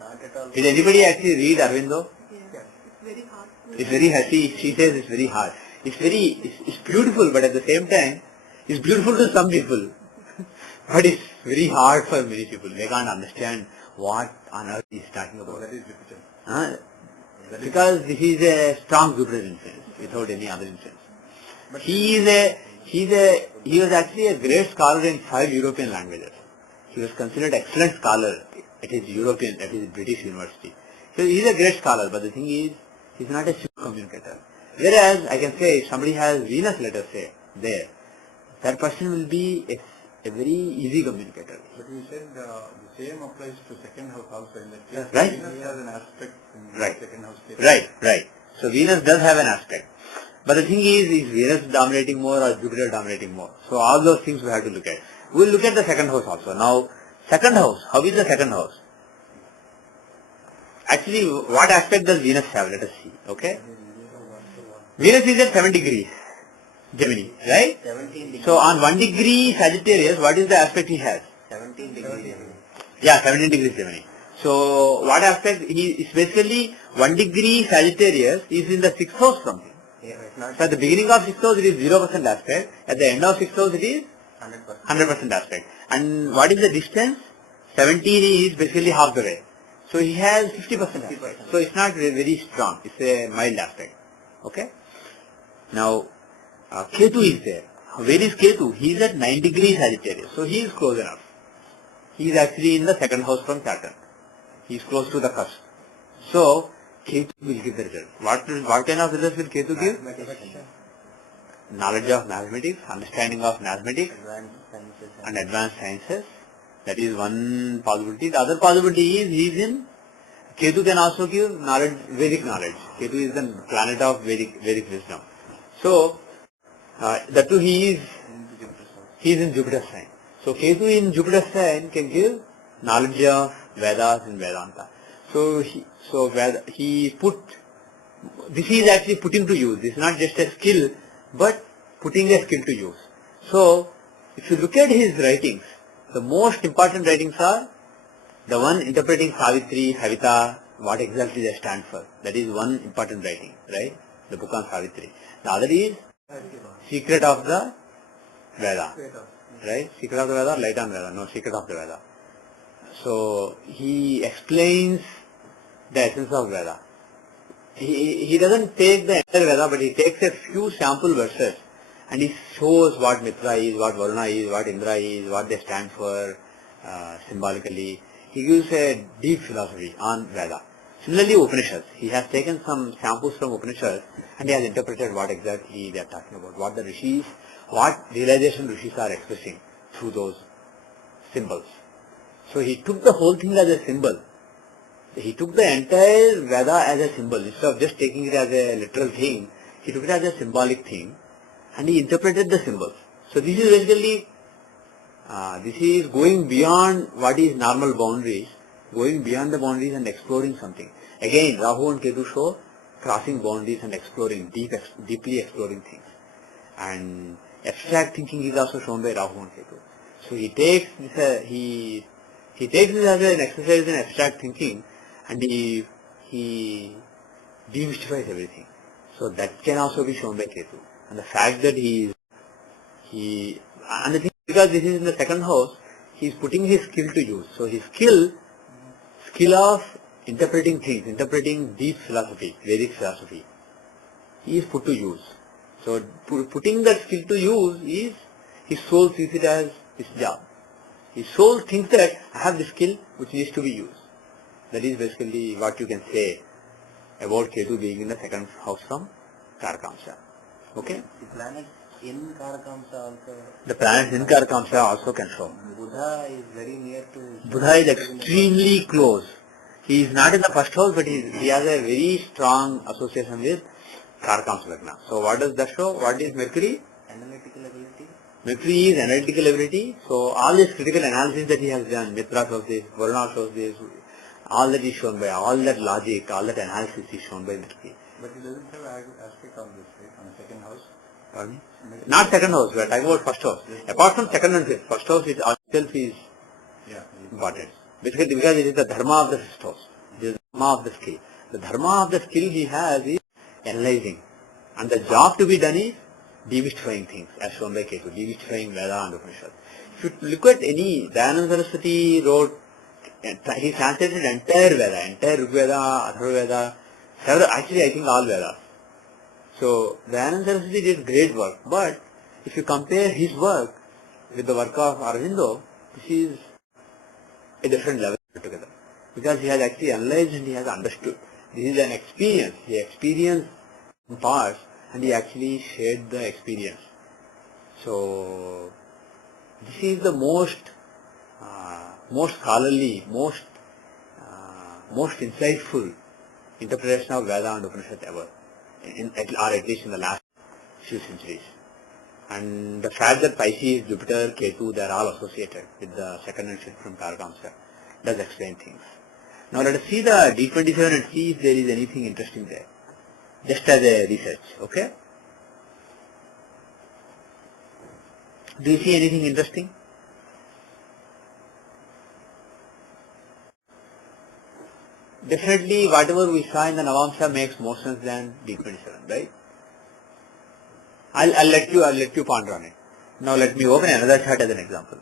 at all. did anybody actually read Arvindo? Yes, it's very hard to It's very hard. She says it's very hard. It's beautiful, but at the same time, it's beautiful to some people. But it's very hard for many people. They can't understand what on earth he's talking about. That is Jupiter. Because he is a strong Jupiter influence without any other influence. But he was actually a great scholar in 5 European languages. He was considered excellent scholar at his British university. So he is a great scholar, but the thing is, he is not a super communicator. Whereas I can say, if somebody has Venus, let us say, there, that person will be a very easy communicator. But you said the same applies to second house also in that case. Right. Venus has an aspect in Right. second house case. Right. So Venus does have an aspect. But the thing is Venus dominating more or Jupiter dominating more? So all those things we have to look at. We will look at the second house also. Now, second house, how is the second house? Actually, what aspect does Venus have? Let us see. Okay? Venus is at 7 degrees Gemini, right? 17 degrees. So on 1 degree Sagittarius, what is the aspect he has? 17 degrees. Yeah, 17 degrees Gemini. So what aspect? It's basically 1 degree Sagittarius is in the 6th house from him. Yeah, it's not So at the beginning of 6th house it is 0% aspect. At the end of 6th house it is 100%. 100% aspect. And what is the distance? 17 is basically half the way. So he has 50% aspect. So it's not very strong. It's a mild aspect. Okay? Now, Ketu is there. Where is Ketu? He is at 9 degrees Sagittarius. So he is close enough. He is actually in the second house from Saturn. He is close to the cusp. So, Ketu will give the result. What kind of results will Ketu give? Knowledge of mathematics, understanding of mathematics Advanced sciences and advanced sciences. That is one possibility. The other possibility is he is in, Ketu can also give knowledge, Vedic knowledge. Ketu is the planet of Vedic wisdom. So, that too he is in Jupiter sign. So Ketu in Jupiter sign can give knowledge of Vedas and Vedanta. So he put, this is actually putting to use. This is not just a skill, but putting a skill to use. So if you look at his writings, the most important writings are the one interpreting Savitri, Savita, what exactly they stand for. That is one important writing, right? The book on Savitri. The other is Secret of the Veda, right? Secret of the Veda, Light on Veda, no, Secret of the Veda. So he explains the essence of Veda. He doesn't take the entire Veda, but he takes a few sample verses and he shows what Mitra is, what Varuna is, what Indra is, what they stand for symbolically. He gives a deep philosophy on Veda. Similarly, Upanishads. He has taken some samples from Upanishads and he has interpreted what exactly they are talking about, what the rishis, what realization rishis are expressing through those symbols. So he took the whole thing as a symbol. He took the entire Veda as a symbol. Instead of just taking it as a literal thing, he took it as a symbolic thing and he interpreted the symbols. So this is basically, this is going beyond what is normal boundaries, going beyond the boundaries and exploring something. Again, Rahu and Ketu show crossing boundaries and exploring, deeply exploring things. And abstract thinking is also shown by Rahu and Ketu. So he takes this, he takes this as an exercise in abstract thinking and he demystifies everything. So that can also be shown by Ketu. And the fact that and the thing, because this is in the second house, he is putting his skill to use. So his skill of interpreting things, interpreting deep philosophy, Vedic philosophy, he is put to use. So putting that skill to use is, his soul sees it as his job. His soul thinks that I have the skill which needs to be used. That is basically what you can say about Ketu being in the second house from Karakamsa. Okay? The planets in Karakamsa also. The planets in Karakamsa also can show. Buddha is very near to. Buddha is extremely close. He is not in the first house, but he has a very strong association with Karakamsa Lagna. So what does that show? What is Mercury? Analytical ability. Mercury is analytical ability. So all this critical analysis that he has done, Mitra shows this, Varuna shows this, all that is shown by, all that logic, all that analysis is shown by Mercury. But it doesn't have aspect on this, right? On the second house. Pardon me? Not second house, we are talking about first house. Apart from second and fifth, first house itself is important. Basically because it is the dharma of the first house. It is the dharma of the skill. The dharma of the skill he has is analyzing. And the job to be done is demystifying things, as shown by Ketu, demystifying Veda and Upanishad. If you look at any, Dayananda Saraswati wrote, he translated entire Veda, entire Rig Veda, Atharva Veda, actually I think all Vedas. So Dayananda Saraswati did great work, but if you compare his work with the work of Aurobindo, this is a different level altogether. Because he has actually analyzed and he has understood. This is an experience. He experienced in parts and he actually shared the experience. So this is the most scholarly, most insightful interpretation of Veda and Upanishad ever, or at least in the last few centuries. And the fact that Pisces, Jupiter, Ketu, they are all associated with the second and fifth from Karakamsa does explain things. Now let us see the D27 and see if there is anything interesting there, just as a research. Okay? Do you see anything interesting? Definitely whatever we saw in the Navamsa makes more sense than D27, right? I'll let you ponder on it. Now let me open another chart as an example.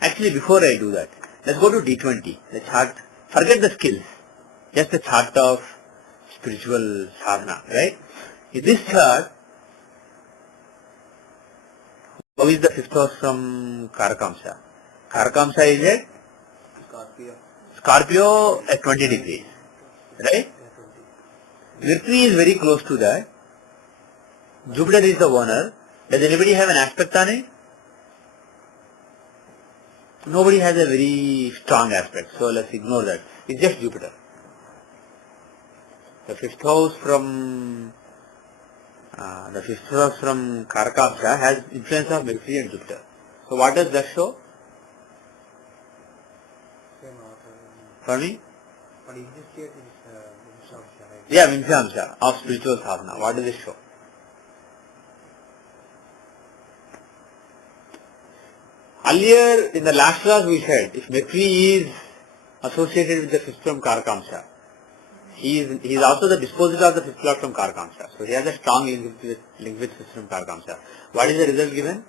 Actually, before I do that, let's go to D20, the chart. Forget the skills, just the chart of spiritual sadhana, right? In this chart, how is the fifth house from Karakamsa? Karakamsa is at Scorpio at 20 degrees, right? Mercury is very close to that. Jupiter is the owner. Does anybody have an aspect on it? Nobody has a very strong aspect, so let's ignore that. It's just Jupiter. The fifth house from the fifth house from Karkamsha has influence of Mercury and Jupiter. So what does that show? For me? But in this case, it's Vimshamsha, right? Yeah, Vimshamsha of spiritual sadhana. What does it show? Earlier in the last class we said if Mercury is associated with the fifth from Karkamsha, he is also the dispositor of the fifth lord from Karkamsha. So he has a strong link with fifth from Karkamsha. What is the result given?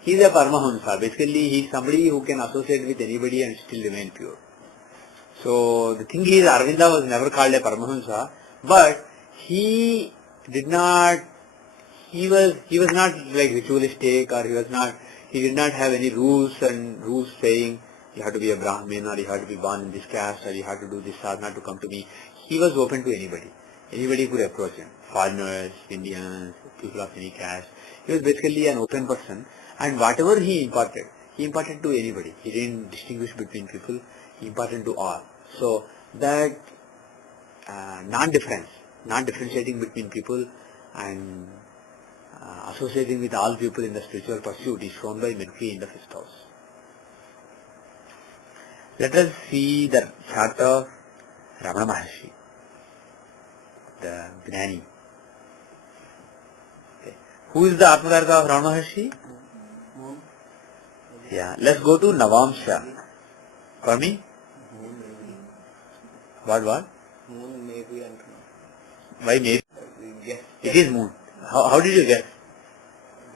He is a Paramahamsa. Basically he is somebody who can associate with anybody and still remain pure. So the thing is, Arvinda was never called a Paramahamsa, but he did not like ritualistic, or he did not have any rules saying you have to be a Brahmin, or you have to be born in this caste, or you have to do this sadhana to come to me. He was open to anybody. Anybody could approach him. Foreigners, Indians, people of any caste. He was basically an open person, and whatever he imparted to anybody. He didn't distinguish between people. He imparted to all. So that non-differentiating between people and associating with all people in the spiritual pursuit is shown by Mercury in the fifth house. Let us see the chart of Ramana Maharishi, the Gnani. Okay. Who is the Atmakarka of Ramana Maharishi? Moon. Yeah. Let's go to Navamsha. For me? Moon maybe. What? Moon maybe and Why maybe? guess. It is Moon. How did you guess?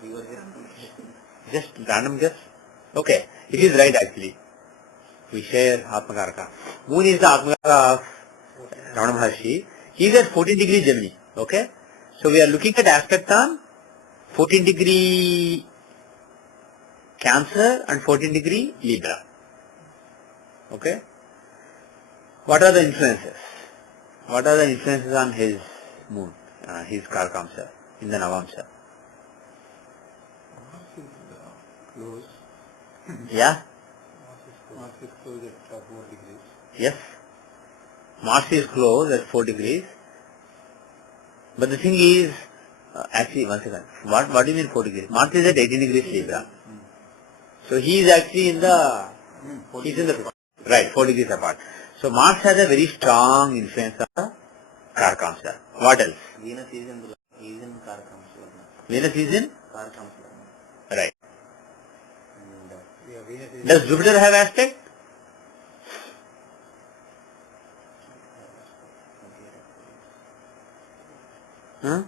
We were Just random guess? Okay. It is right actually. We share Atmakaraka. Moon is the Atmakaraka of Ramana Maharshi. He is at 14 degree Gemini. Okay? So we are looking at aspect on 14 degree Cancer and 14 degree Libra. Okay? What are the influences? What are the influences on his moon, his Karkamsha, in the Navamsha? Mars is close. Yeah? Mars is close at 4 degrees. Yes. Mars is close at 4 degrees. But the thing is, actually, one second. What do you mean 4 degrees? Mars is at 18 degrees Libra. So he is actually in the, he's in the, right, 4 degrees apart. So Mars has a very strong influence on the Karkamsha. What else? Venus is in Karkamsha. Venus is in? Karkamsha. Right. And Venus is Does Jupiter have aspect? Huh?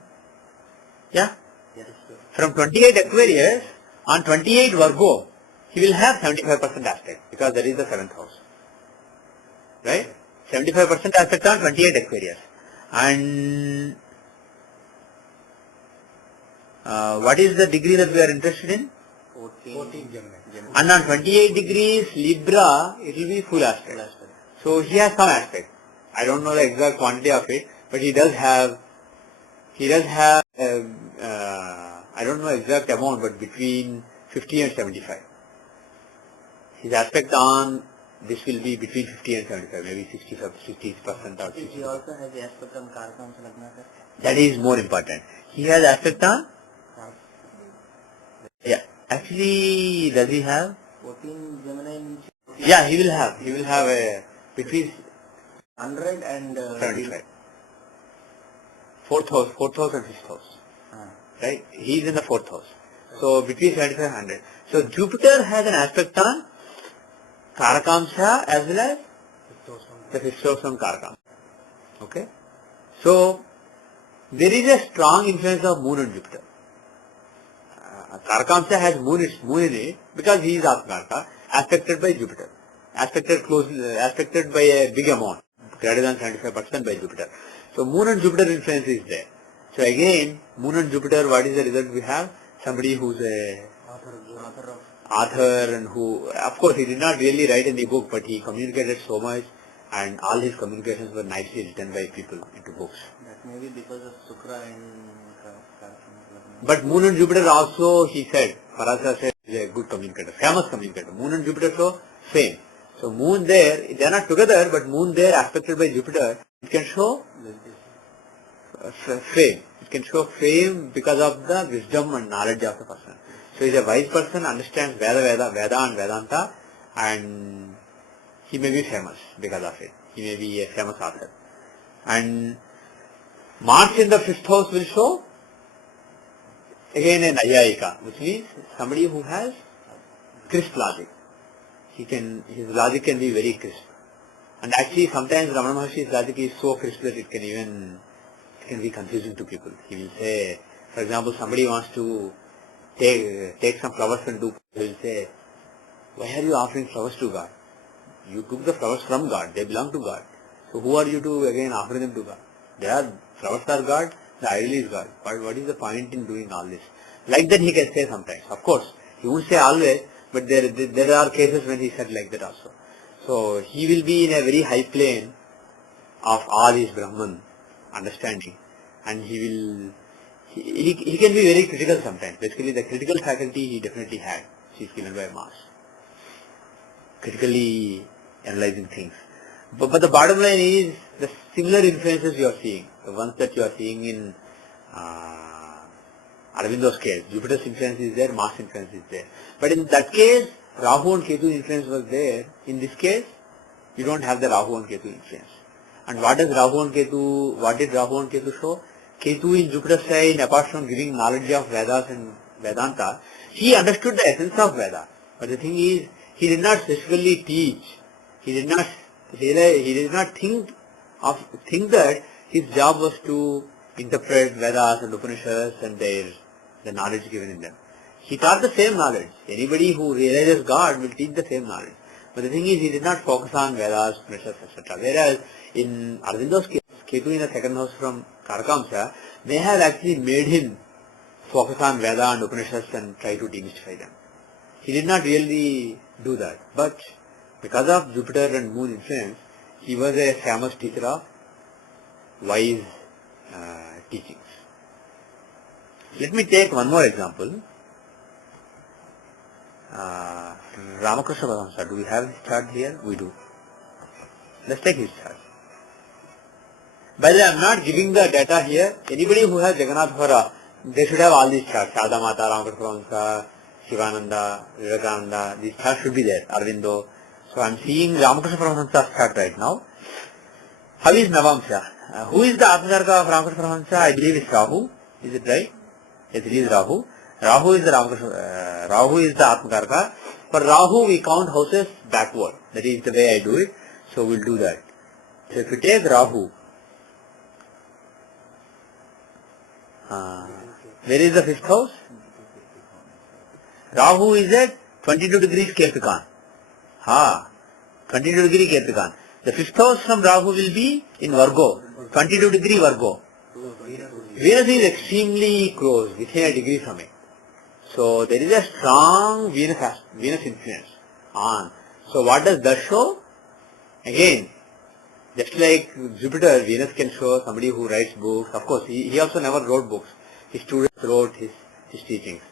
Yeah. yes, sir. From 28 Aquarius, on 28 Virgo, he will have 75% aspect because that is the 7th house. Right? 75% aspect on 28 Aquarius. And what is the degree that we are interested in? 14 Gemini. And on 28 degrees Libra, it will be full aspect. So he has some aspect. I don't know the exact quantity of it, but he does have, I don't know exact amount, but between 50 and 75. His aspect on this will be between 50 and 75, maybe 60% or 60%. He also has the aspect on Karkamsha Lagna, sir. That is more important. He has aspect on? Yeah. Actually, does he have? 14 Gemini means Yeah, he will have a between 100 and 75. Fourth house and fifth house. Right? He is in the fourth house. So between 75 and 100. So Jupiter has an aspect on Karakamsha as well as the fifth house on Karakamsha. Okay? So there is a strong influence of Moon and Jupiter. Karakamsha has moon in it because he is Atmakarka, aspected by Jupiter. Aspected by a big amount, greater than 75% by Jupiter. So Moon and Jupiter influence is there. So again, Moon and Jupiter, what is the result we have? Somebody who's a author and who, of course, he did not really write any book, but he communicated so much, and all his communications were nicely written by people into books. that may be because of Shukra in Karkamsha. But Moon and Jupiter also, he said, Parasara said, is a good communicator, famous communicator. Moon and Jupiter show same. So Moon there, they are not together, but Moon there aspected by Jupiter, it can show fame. It can show fame because of the wisdom and knowledge of the person. So he's a wise person, understands Veda and Vedanta, and he may be famous because of it. He may be a famous author. And Mars in the 5th house will show again a Nayayika, which means somebody who has crisp logic. His logic can be very crisp. And actually sometimes Ramana Maharshi's logic is so crisp that it can be confusing to people. He will say, for example, somebody wants to take some flowers and do, he will say, why are you offering flowers to God? You took the flowers from God, they belong to God. So who are you to again offer them to God? Flowers are God, the idol is God. What is the point in doing all this? Like that he can say sometimes. Of course, he won't say always, but there are cases when he said like that also. So he will be in a very high plane of all his Brahman understanding, and he can be very critical sometimes. Basically the critical faculty he definitely had, which is given by Mars. Critically analyzing things. But the bottom line is the similar influences you are seeing, the ones that you are seeing in Aurobindo's case. Jupiter's influence is there, Mars influence is there. But in that case, Rahu and Ketu influence was there. In this case, you don't have the Rahu and Ketu influence. And what did Rahu and Ketu show? Ketu in Jupiter's side, apart from giving knowledge of Vedas and Vedanta, he understood the essence of Veda. But the thing is, he did not specifically teach. He did not think that his job was to interpret Vedas and Upanishads and the knowledge given in them. He taught the same knowledge. Anybody who realizes God will teach the same knowledge. But the thing is, he did not focus on Vedas, Upanishads, etc. Whereas in Aurobindo's case, Ketu in the 2nd house from Karakamsa may have actually made him focus on Veda and Upanishads and try to demystify them. He did not really do that. But because of Jupiter and Moon influence, he was a famous teacher of wise teachings. Let me take one more example. Ramakrishna Paramahamsa. Do we have his chart here? We do. Let's take his chart. By the way, I am not giving the data here. Anybody who has Jagannatha Hora, they should have all these charts. Shada Mata, Ramakrishna Paramahamsa, Shivananda, Vivekananda. These charts should be there. Aurobindo. So I am seeing Ramakrishna Paramahamsa's chart right now. How is Navamsha? Who is the Atmakarka of Ramakrishna Paramahamsa? I believe it's Rahu. Is it right? Yes, it is Rahu. Rahu is the Atmakarka. For Rahu, we count houses backward. That is the way I do it. So we'll do that. So if we take Rahu, where is the 5th house? Rahu is at 22 degrees Ketukan. 22 degree Ketukan. The 5th house from Rahu will be in Virgo, 22 degree Virgo. Venus is extremely close, within a degree from it. So there is a strong Venus influence on. So what does that show? Again, just like Jupiter, Venus can show somebody who writes books. Of course, he also never wrote books. His students wrote his teachings.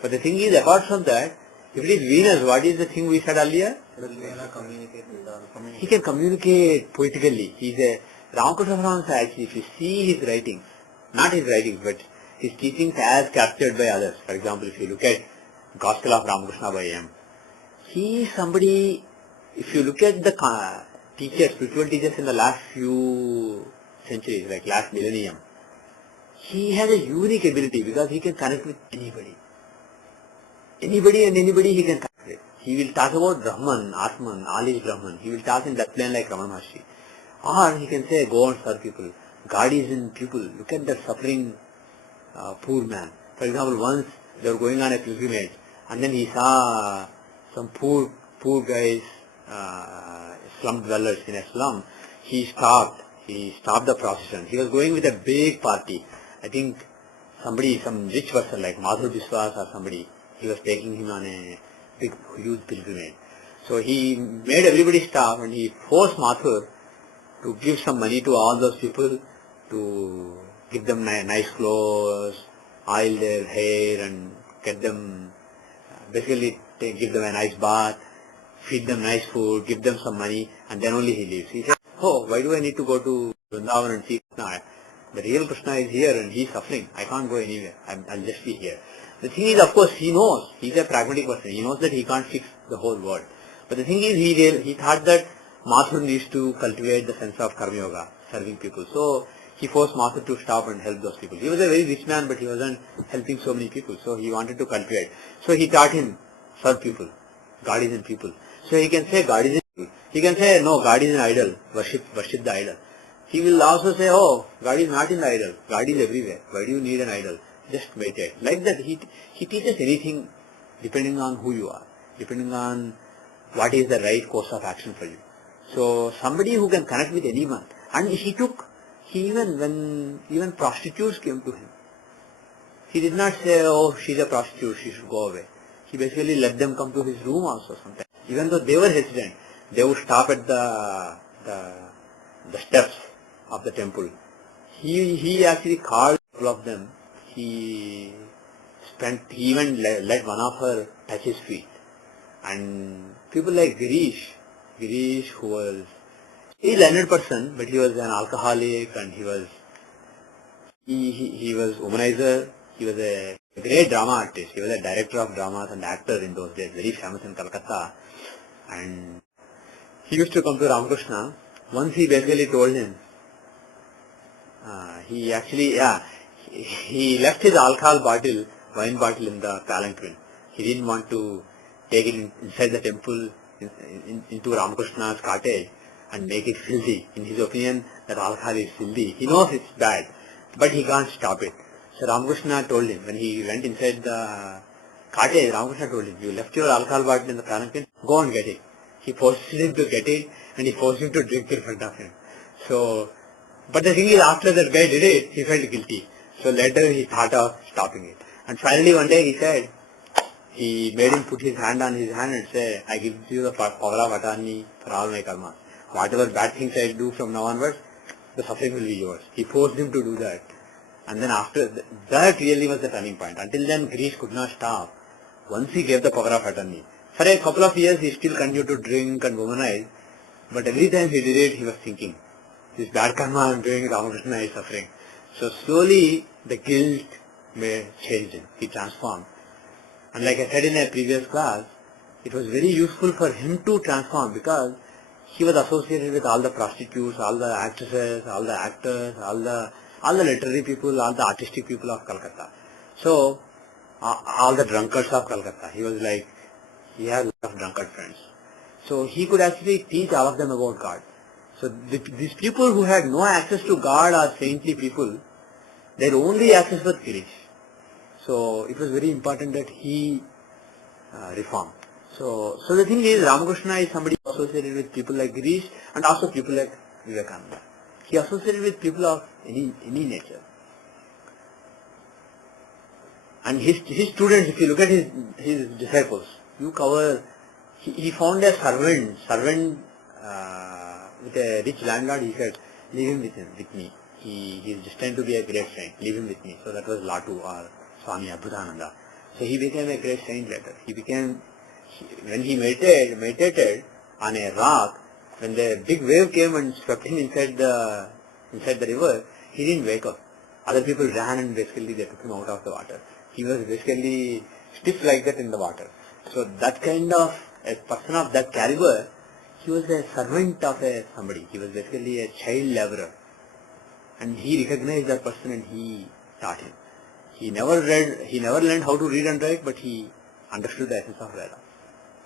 But the thing is, apart from that, if it is Venus, what is the thing we said earlier? He can communicate poetically. He is a Ramakrishna Paramahamsa actually. If you see his writings, not his writings, but his teachings as captured by others. For example, if you look at Gospel of Ramakrishna by M, he is somebody, if you look at the spiritual teachers in the last few centuries, like last millennium, he has a unique ability because he can connect with anybody. Anybody and anybody he can connect with. He will talk about Brahman, Atman, all is Brahman. He will talk in that plane like Ramana Maharshi. Or he can say, go and serve people. God is in people. Look at that suffering poor man. For example, once they were going on a pilgrimage and then he saw some poor guys, slum dwellers in a slum. He stopped the procession. He was going with a big party. I think some rich person like Madhur Biswas or somebody, he was taking him on a big, huge pilgrimage. So he made everybody stop and he forced Mathur to give some money to all those people, to give them nice clothes, oil their hair and get them, basically give them a nice bath, feed them nice food, give them some money, and then only he leaves. He said, oh, why do I need to go to Vrindavan and see Krishna? The real Krishna is here and he is suffering. I can't go anywhere. I'll just be here. The thing is, of course, he knows. He's a pragmatic person. He knows that he can't fix the whole world. But the thing is, he thought that Mathur needs to cultivate the sense of Karma Yoga, serving people. So he forced Mathur to stop and help those people. He was a very rich man, but he wasn't helping so many people. So he wanted to cultivate. So he taught him, serve people. God is in people. So he can say God is in people. He can say, no, God is an idol. Worship the idol. He will also say, oh, God is not in the idol. God is everywhere. Why do you need an idol? Just meditate. Like that, he teaches anything depending on who you are, depending on what is the right course of action for you. So somebody who can connect with anyone. And even prostitutes came to him. He did not say, oh, she's a prostitute, she should go away. He basically let them come to his room also sometimes. Even though they were hesitant, they would stop at the steps of the temple. He actually called a couple of them. He even let one of her touch his feet. And people like Girish, who was a learned person, but he was an alcoholic and he was womanizer. He was a great drama artist. He was a director of dramas and actor in those days, very famous in Calcutta. And he used to come to Ramakrishna. Once he basically told him, he left his wine bottle in the palanquin. He didn't want to take it inside the temple, into Ramakrishna's cottage and make it filthy. In his opinion, that alcohol is filthy. He knows it's bad, but he can't stop it. So Ramakrishna told him, when he went inside the cottage, Ramakrishna told him, you left your alcohol bottle in the palanquin, go and get it. He forced him to get it and he forced him to drink in front of him. So, but the thing is, after that guy did it, he felt guilty. So later he thought of stopping it. And finally one day he made him put his hand on his hand and say, I give you the power of attorney for all my karma. Whatever bad things I do from now onwards, the suffering will be yours. He forced him to do that. And then after that really was the turning point. Until then, Girish could not stop. Once he gave the power of attorney. For a couple of years, he still continued to drink and womanize. But every time he did it, he was thinking, this bad karma I am doing, Ramakrishna is suffering. So slowly, the guilt may change him. He transformed. And like I said in a previous class, it was very useful for him to transform because he was associated with all the prostitutes, all the actresses, all the actors, all the literary people, all the artistic people of Calcutta. So, all the drunkards of Calcutta. He had a lot of drunkard friends. So he could actually teach all of them about God. So these people who had no access to God or saintly people, their only access was Girish. So it was very important that he reformed. So the thing is, Ramakrishna is somebody associated with people like Girish and also people like Vivekananda. He associated with people of any nature. And his students, if you look at his disciples, he found a servant with a rich landlord. He said, leave him with me. He is destined to be a great saint. Leave him with me. So that was Latu or Swami Abhutananda. So he became a great saint later. When he meditated on a rock, when the big wave came and swept him inside the river, he didn't wake up. Other people ran and basically they took him out of the water. He was basically stiff like that in the water. So that kind of a person of that caliber, he was a servant of somebody. He was basically a child laborer. And he recognized that person and he taught him. He never learned how to read and write, but he understood the essence of Veda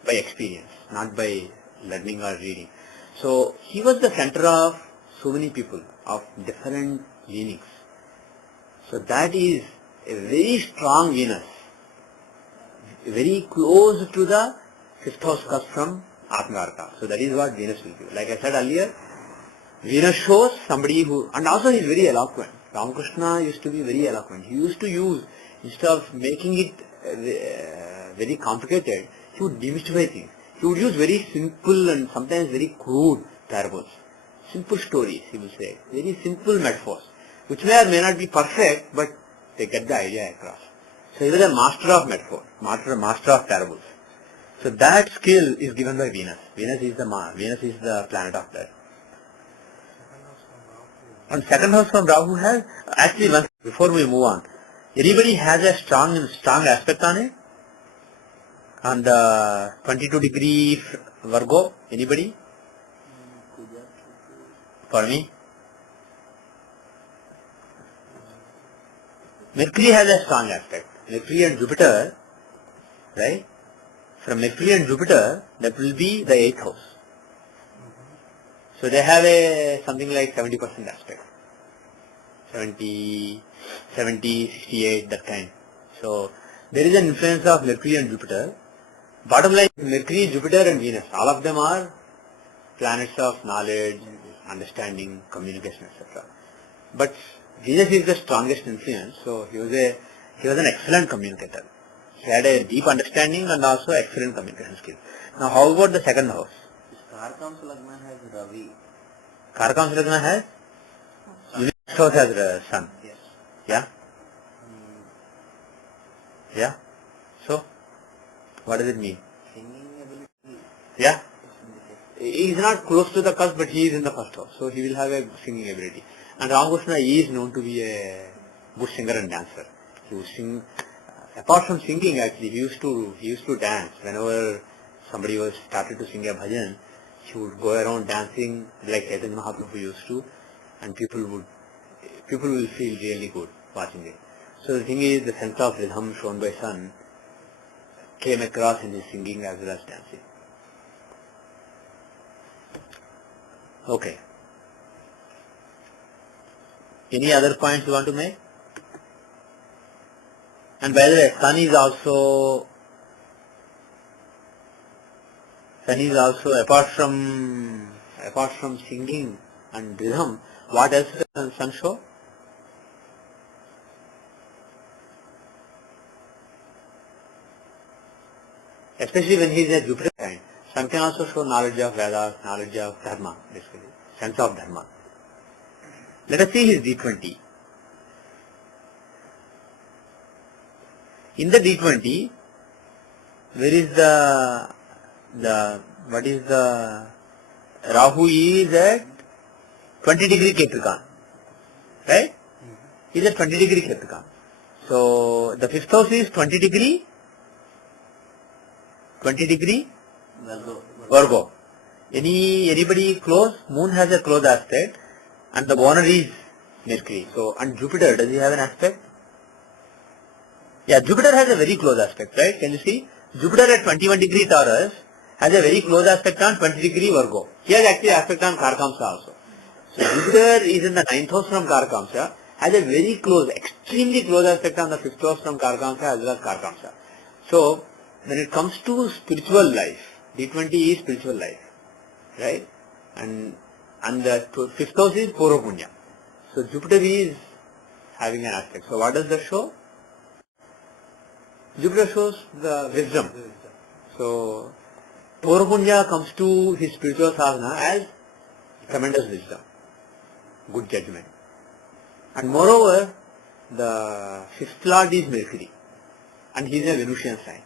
by experience, not by learning or reading. So he was the center of so many people of different leanings. So that is a very strong Venus, very close to the fifth house cusp from Atmarka. So that is what Venus will do. Like I said earlier, Venus shows somebody who, and also he is very eloquent. Ramakrishna used to be very eloquent. He used to use, instead of making it very complicated, he would demystify things. He would use very simple and sometimes very crude parables. Simple stories, he will say. Very simple metaphors, which may or may not be perfect, but they get the idea across. So he was a master of metaphor, master of parables. So that skill is given by Venus. Venus is the planet of that. On second house from Rahu has, actually once, before we move on, anybody has a strong aspect on it? On the 22 degree Virgo, anybody? For me? Mercury has a strong aspect. Mercury and Jupiter, right? From Mercury and Jupiter, that will be the 8th house. So they have a something like 70% aspect. 70, 68, that kind. So there is an influence of Mercury and Jupiter. Bottom line, Mercury, Jupiter and Venus, all of them are planets of knowledge, understanding, communication, etc. But Venus is the strongest influence, so he was an excellent communicator. He had a deep understanding and also excellent communication skill. Now how about the second house? Karkam's Lagna has Ravi. Karkam's Lagna has? Next house has Sun. Yes. Yeah? Yeah? So, what does it mean? Singing ability. Yeah? He is not close to the cusp, but he is in the first house, so he will have a singing ability. And Ramakrishna is known to be a good singer and dancer. He would sing, apart from singing actually, he used to dance. Whenever somebody was started to sing a bhajan, he would go around dancing like Chaitanya Mahaprabhu used to, and people will feel really good watching it. So the thing is, the sense of rhythm shown by Sun came across in his singing as well as dancing. Okay. Any other points you want to make? And by the way, Sun is also apart from singing and rhythm, what else does Sun show? Especially when he is a Jupiter sign. Sun can also show knowledge of Vedas, knowledge of Dharma, basically, sense of Dharma. Let us see his D20. In the D20, where is what is the Rahu is at 20 degree Capricorn, right? He is at 20 degree Capricorn. So the fifth house is 20 degree Virgo. Anybody close? Moon has a close aspect, and the boner is Mercury. So, and Jupiter, does he have an aspect? Yeah, Jupiter has a very close aspect, right? Can you see? Jupiter at 21 degree Taurus has a very close aspect on 20 degree Virgo. He has actually aspect on Karkamsa also. So Jupiter is in the 9th house from Karkamsa, has a very close, extremely close aspect on the 5th house from Karkamsa as well as Karkamsa. So when it comes to spiritual life, D20 is spiritual life, right? And the 5th house is Purva Punya. So Jupiter is having an aspect. So what does that show? Jupiter shows the wisdom. So Purva Punya comes to his spiritual sadhana as tremendous wisdom, good judgment. And moreover, the 5th Lord is Mercury, and he is a Venusian sign.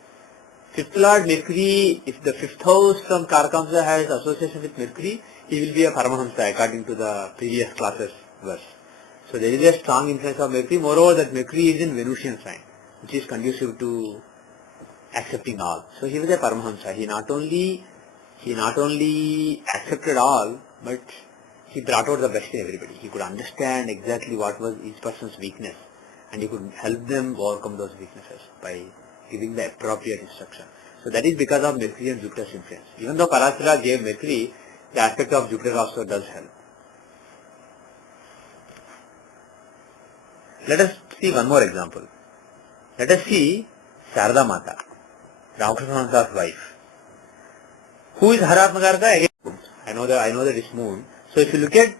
5th Lord Mercury, if the 5th house from Karkamsa has association with Mercury, he will be a Paramahamsa according to the previous classes verse. So there is a strong influence of Mercury. Moreover, that Mercury is in Venusian sign, which is conducive to accepting all. So he was a Paramahamsa. He not only accepted all, but he brought out the best in everybody. He could understand exactly what was each person's weakness, and he could help them overcome those weaknesses by giving the appropriate instruction. So that is because of Mercury and Jupiter's influence. Even though Parasara gave Mercury, the aspect of Jupiter also does help. Let us see one more example. Let us see Sarada Mata, Ramakrishna's wife. Who is Haratmakarka? Again, I know that it's Moon. So if you look at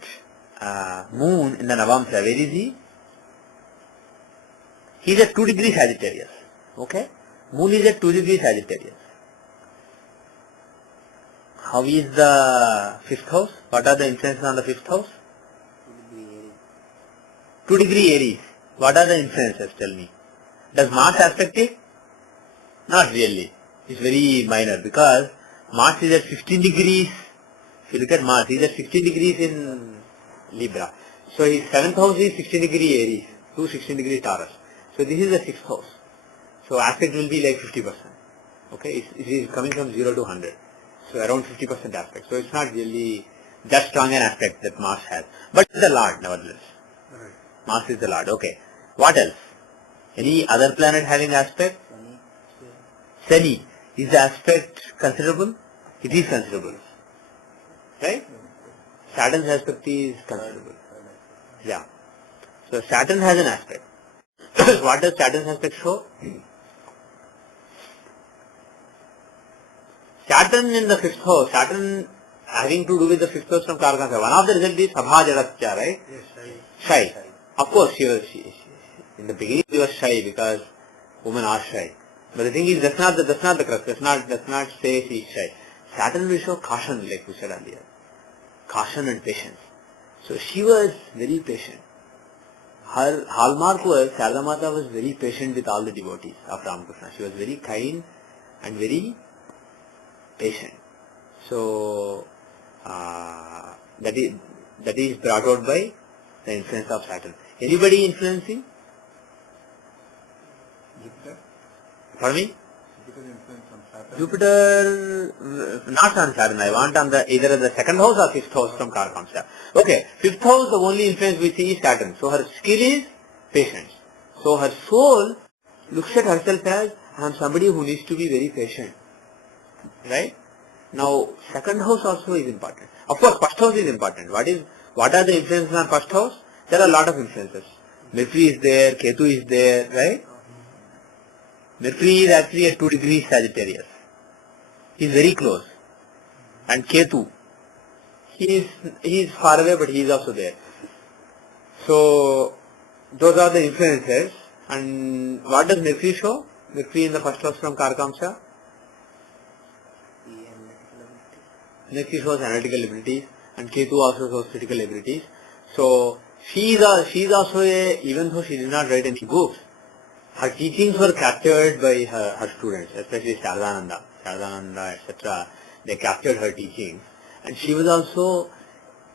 Moon in the Navamsa, where is he? He is at 2 degrees Sagittarius. Okay? Moon is at 2 degrees Sagittarius. How is the 5th house? What are the influences on the 5th house? 2 degree Aries. What are the influences? Tell me. Does Mars aspect it? Not really. It's very minor because Mars is at 15 degrees. If you look at Mars, he is at 15 degrees in Libra. So his 7th house is 16 degree Aries, to 16 degree Taurus. So this is the 6th house. So aspect will be like 50%. Okay, it is coming from 0 to 100. So around 50% aspect. So it's not really that strong an aspect that Mars has. But it's the Lord nevertheless. Right. Mars is the Lord. Okay. What else? Any other planet having aspect? Shani. Is the aspect considerable? It is considerable. Right? Saturn's aspect is considerable. Yeah. So Saturn has an aspect. What does Saturn's aspect show? Saturn in the 5th house, Saturn having to do with the 5th house from Karaka. One of the results is Sabha Jadatya, right? Yes, Shy. Of course, in the beginning she was shy because women are shy. But the thing is, that's not the crux. Does not say she is shy. Saturn will show caution, like we said earlier. Caution and patience. So she was very patient. Her hallmark was, Sharda Mata was very patient with all the devotees of Ramakrishna. She was very kind and very patient. So that is brought out by the influence of Saturn. Anybody influencing? Jupiter. Pardon me? Jupiter influence on Saturn. Jupiter, not on Saturn. I want on either the 2nd house or 5th house from Karkamsha. Okay, 5th house, the only influence we see is Saturn. So her skill is patience. So her soul looks at herself as, I am somebody who needs to be very patient. Right? Now, 2nd house also is important. Of course, 1st house is important. What are the influences on 1st house? There are a lot of influences. Mercury is there, Ketu is there, right? Mercury is actually at 2 degrees Sagittarius. He is very close. And Ketu, he is far away, but he is also there. So, those are the influences. And what does Mercury show? Mercury in the 1st house from Karkamsha? Mercury shows analytical abilities, and Ketu also shows critical abilities. So she is also even though she did not write any books, her teachings were captured by her students, especially Shardananda, etc. They captured her teachings, and she was also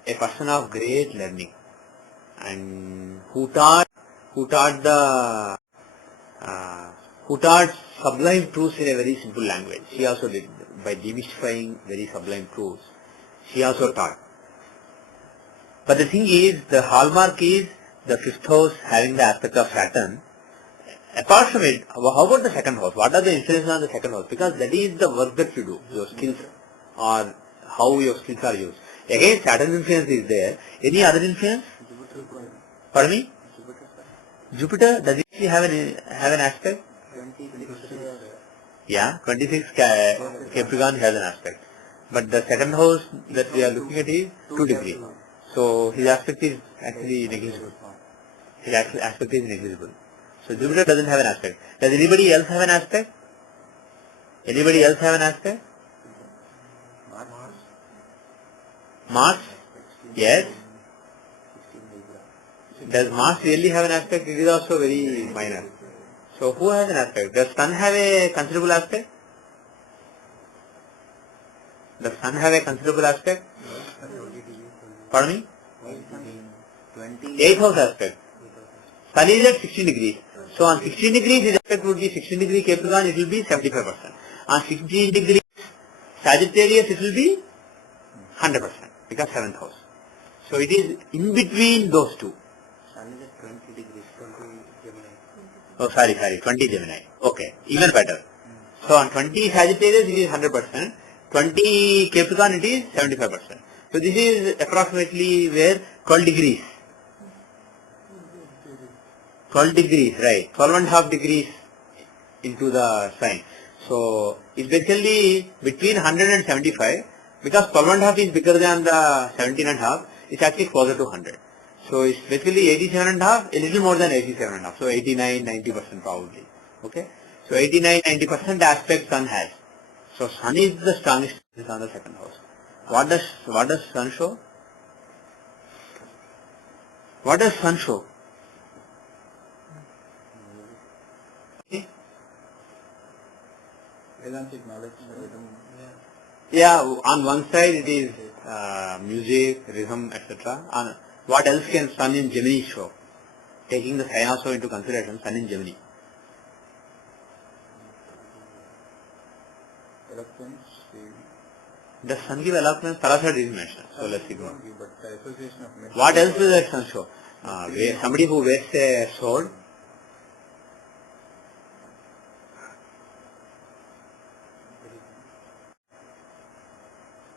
a person of great learning, and who taught sublime truths in a very simple language. She also did, by demystifying very sublime truths. She also taught. But the thing is, the hallmark is the 5th house having the aspect of Saturn. Apart from it, how about the 2nd house? What are the influences on the 2nd house? Because that is the work that you do, your skills or how your skills are used. Again, Saturn influence is there. Any other influence? Pardon me? Jupiter, does it have an aspect? 26. Yeah, 26 Capricorn has an aspect. But the 2nd house that we are looking at is 2 degrees. So his aspect is actually negligible. His aspect is negligible. So Jupiter doesn't have an aspect. Does anybody else have an aspect? Anybody else have an aspect? Mars? Yes. Does Mars really have an aspect? It is also very minor. So who has an aspect? Does Sun have a considerable aspect? Does Sun have a considerable aspect? Pardon me? 8th house aspect. Sun is at 16 degrees. So on 16 degrees his aspect would be 16 degree Capricorn, it will be 75%. On 16 degrees Sagittarius it will be 100% because 7th house. So it is in between those two. Sun is at 20 degrees, 20 Gemini. Oh, sorry, 20 Gemini. Okay, even better. So on 20 Sagittarius it is 100%, 20 Capricorn it is 75%. So this is approximately where 12 degrees. 12 degrees, right. 12.5 degrees into the sign. So it's basically between 100 and 75 because 12.5 is bigger than the 17.5. It's actually closer to 100. So it's basically 87.5, a little more than 87.5. So 89-90% probably. Okay. So 89-90% aspect Sun has. So Sun is the strongest on the 2nd house. What does Sun show? What does Sun show? Vedantic knowledge. Yeah, on one side it is music, rhythm, etc. What else can Sun in Gemini show? Taking the sign also into consideration, Sun in Gemini. Eloquence, Does Sun give eloquence? Parasara is mentioned. So let's ignore. but the association of men. What else does that Sun show? Somebody who wears a sword.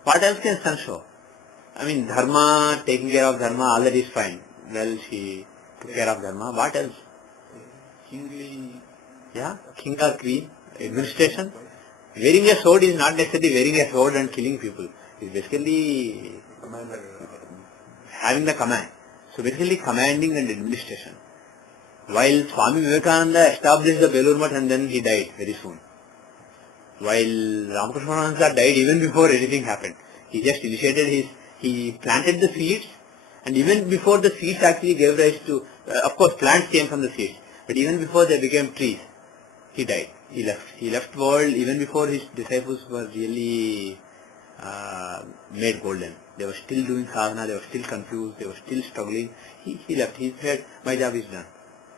What else can Sun show? I mean, Dharma, taking care of Dharma, all that is fine. Well, she took care of Dharma. What else? Kingly. Yeah, king or queen, administration. Wearing a sword is not necessarily wearing a sword and killing people. It's basically Commander. having the command. So basically commanding and administration. While Swami Vivekananda established the Belur Math and then he died very soon. While Ramakrishna Paramhansa died even before anything happened. He just initiated he planted the seeds, and even before the seeds actually gave rise to, of course plants came from the seeds, but even before they became trees, he died. He left. He left world even before his disciples were really made golden. They were still doing sadhana, they were still confused, they were still struggling. He left. He said, my job is done.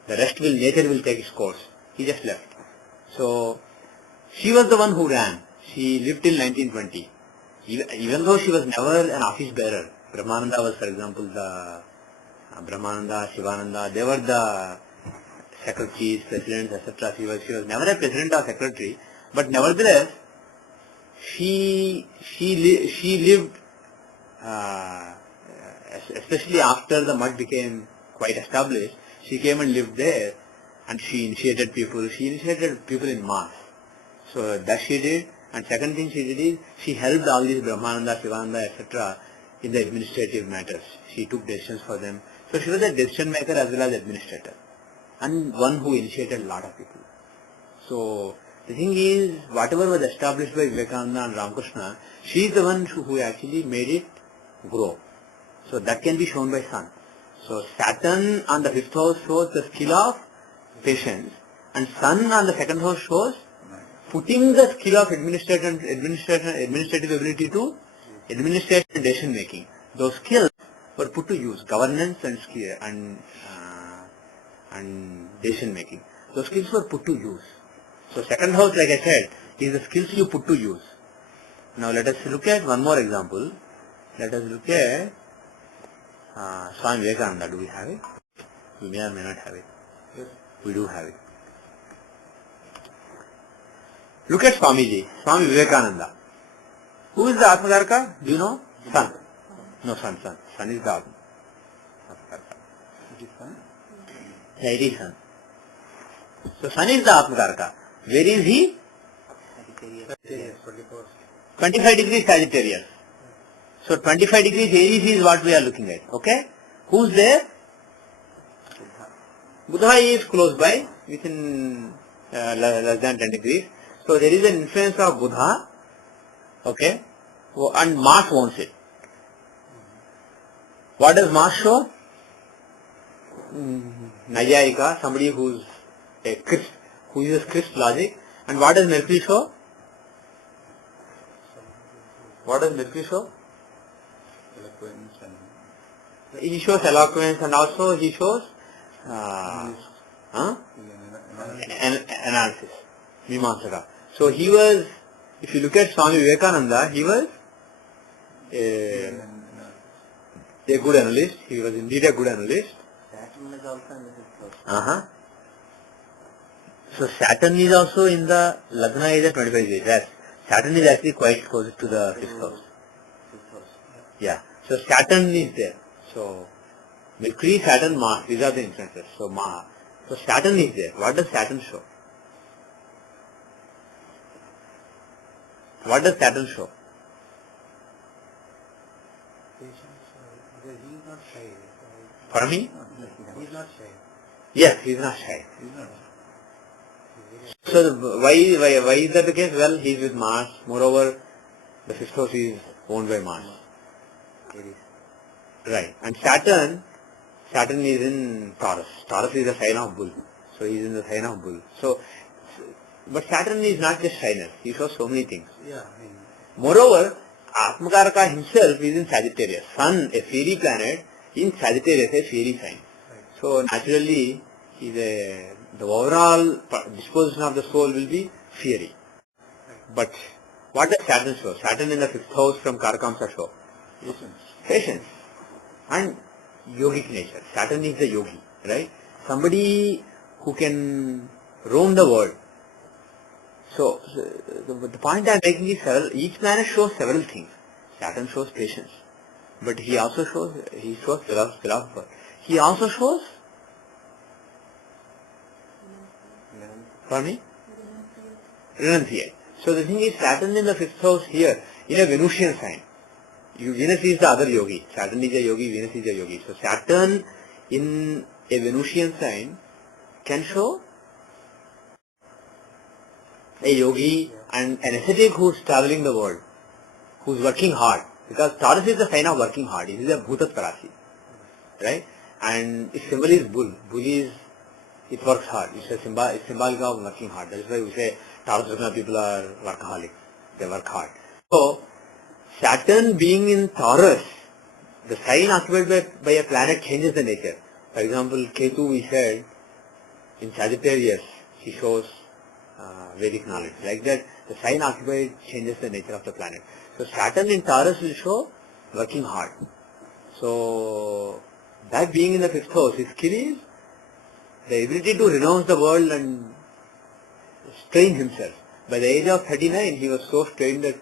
The rest nature will take its course. He just left. So, she was the one who ran. She lived till 1920. Even though she was never an office bearer. Brahmananda was, for example, the Brahmananda, Shivananda, they were the secretaries, presidents, etc. She was never a president or secretary, but nevertheless, she lived, especially after the mud became quite established, she came and lived there, and she initiated people in mass. So that she did, and second thing she did is, she helped all these Brahmananda, Shivananda, etc. in the administrative matters. She took decisions for them. So she was a decision maker as well as administrator, and one who initiated a lot of people. So the thing is, whatever was established by Vivekananda and Ramakrishna, she is the one who actually made it grow. So that can be shown by Sun. So Saturn on the fifth house shows the skill of patience, and Sun on the second house shows putting the skill of administrative ability to administration and decision making. Those skills were put to use, governance and skill and decision making. Those skills were put to use. So second house, like I said, is the skills you put to use. Now let us look at one more example. Let us look at Swami Vivekananda. Do we have it? We may or may not have it. Yes. We do have it. Look at Swamiji, Swami Vivekananda. Who is the Atmakarka? Do you know? Sun. No, Sun. Sun is the Atmakarka. It is Sun. Yeah, it is Sun. So Sun is the Atmakarka. Where is he? Sagittarius, 24. 25 degrees Sagittarius. So 25 degrees Aries is what we are looking at. Okay? Who's there? Buddha is close by, within less than 10 degrees. So there is an influence of Buddha, okay, and Mars owns it. What does Mars show? Nayayika, somebody who uses crisp logic. And what does Mercury show? What does Mercury show? Eloquence and He shows eloquence, and also he shows analysis, Mimamsaka. So he was, if you look at Swami Vivekananda, he was a good analyst. He was indeed a good analyst. Saturn is also in the fifth house. So Saturn is also in the Lagna is at 25 degrees. Yes. Saturn is actually quite close to the fifth house. Fifth house. Yeah. So Saturn is there. So Mercury, Saturn, Mars, these are the influences. So Saturn is there. What does Saturn show? What does Saturn show? patience, because he is not shy. Pardon me? He is not shy. Yes, he is not shy. He is not. So why is that the case? Well, he is with Mars. Moreover, the fifth house is owned by Mars. Right. And Saturn is in Taurus. Taurus is the sign of bull. So he is in the sign of bull. So, but Saturn is not just shyness. He shows so many things. Yeah. Moreover, Atmakaraka himself is in Sagittarius. Sun, a fiery planet, in Sagittarius, a fiery sign. So naturally, the overall disposition of the soul will be fiery. But what does Saturn show? Saturn in the 5th house from Karakamsa show? Patience. And yogic nature. Saturn is the yogi, right? Somebody who can roam the world. So the point I am making is each planet shows several things. Saturn shows patience. But he also shows philosopher. He also shows renunciate. So the thing is, Saturn in the 5th house here, in a Venusian sign. Venus is the other yogi. Saturn is a yogi, Venus is a yogi. So Saturn in a Venusian sign can show a yogi and an ascetic who is traveling the world, who is working hard. Because Taurus is the sign of working hard. It is a Bhutat Parasi. Right? And its symbol is bull. Bull is, it works hard. It's symbolic of working hard. That is why we say Taurus people are workaholics. They work hard. So, Saturn being in Taurus, the sign occupied by a planet changes the nature. For example, Ketu, we said, in Sagittarius, he shows Vedic knowledge. Like that, the sign occupied changes the nature of the planet. So Saturn in Taurus will show working hard. So that being in the 5th house, his skill is the ability to renounce the world and strain himself. By the age of 39, he was so strained that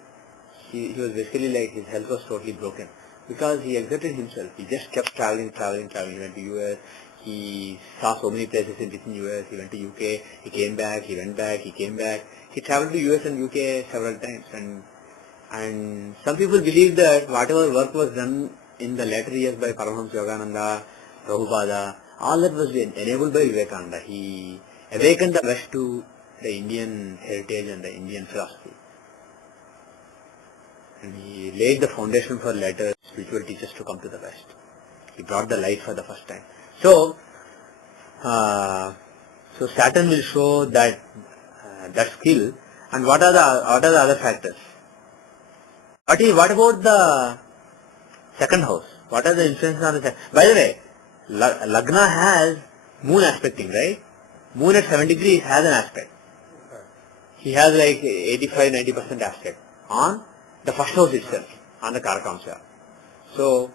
he was basically like his health was totally broken. Because he exerted himself. He just kept traveling. He went to US. He saw so many places in within US. He went to UK. He came back. He went back. He came back. He traveled to US and UK several times. And some people believe that whatever work was done in the later years by Paramahamsa Yogananda, Prabhupada, all that was enabled by Vivekananda. He awakened the West to the Indian heritage and the Indian philosophy. And he laid the foundation for later spiritual teachers to come to the West. He brought the light for the first time. So Saturn will show that skill. And what are the other factors? What about the second house? What are the influences on the second? By the way, Lagna has moon aspecting, right? Moon at 7 degrees has an aspect. He has like 85-90% aspect on the first house itself, on the Karakamsa. So,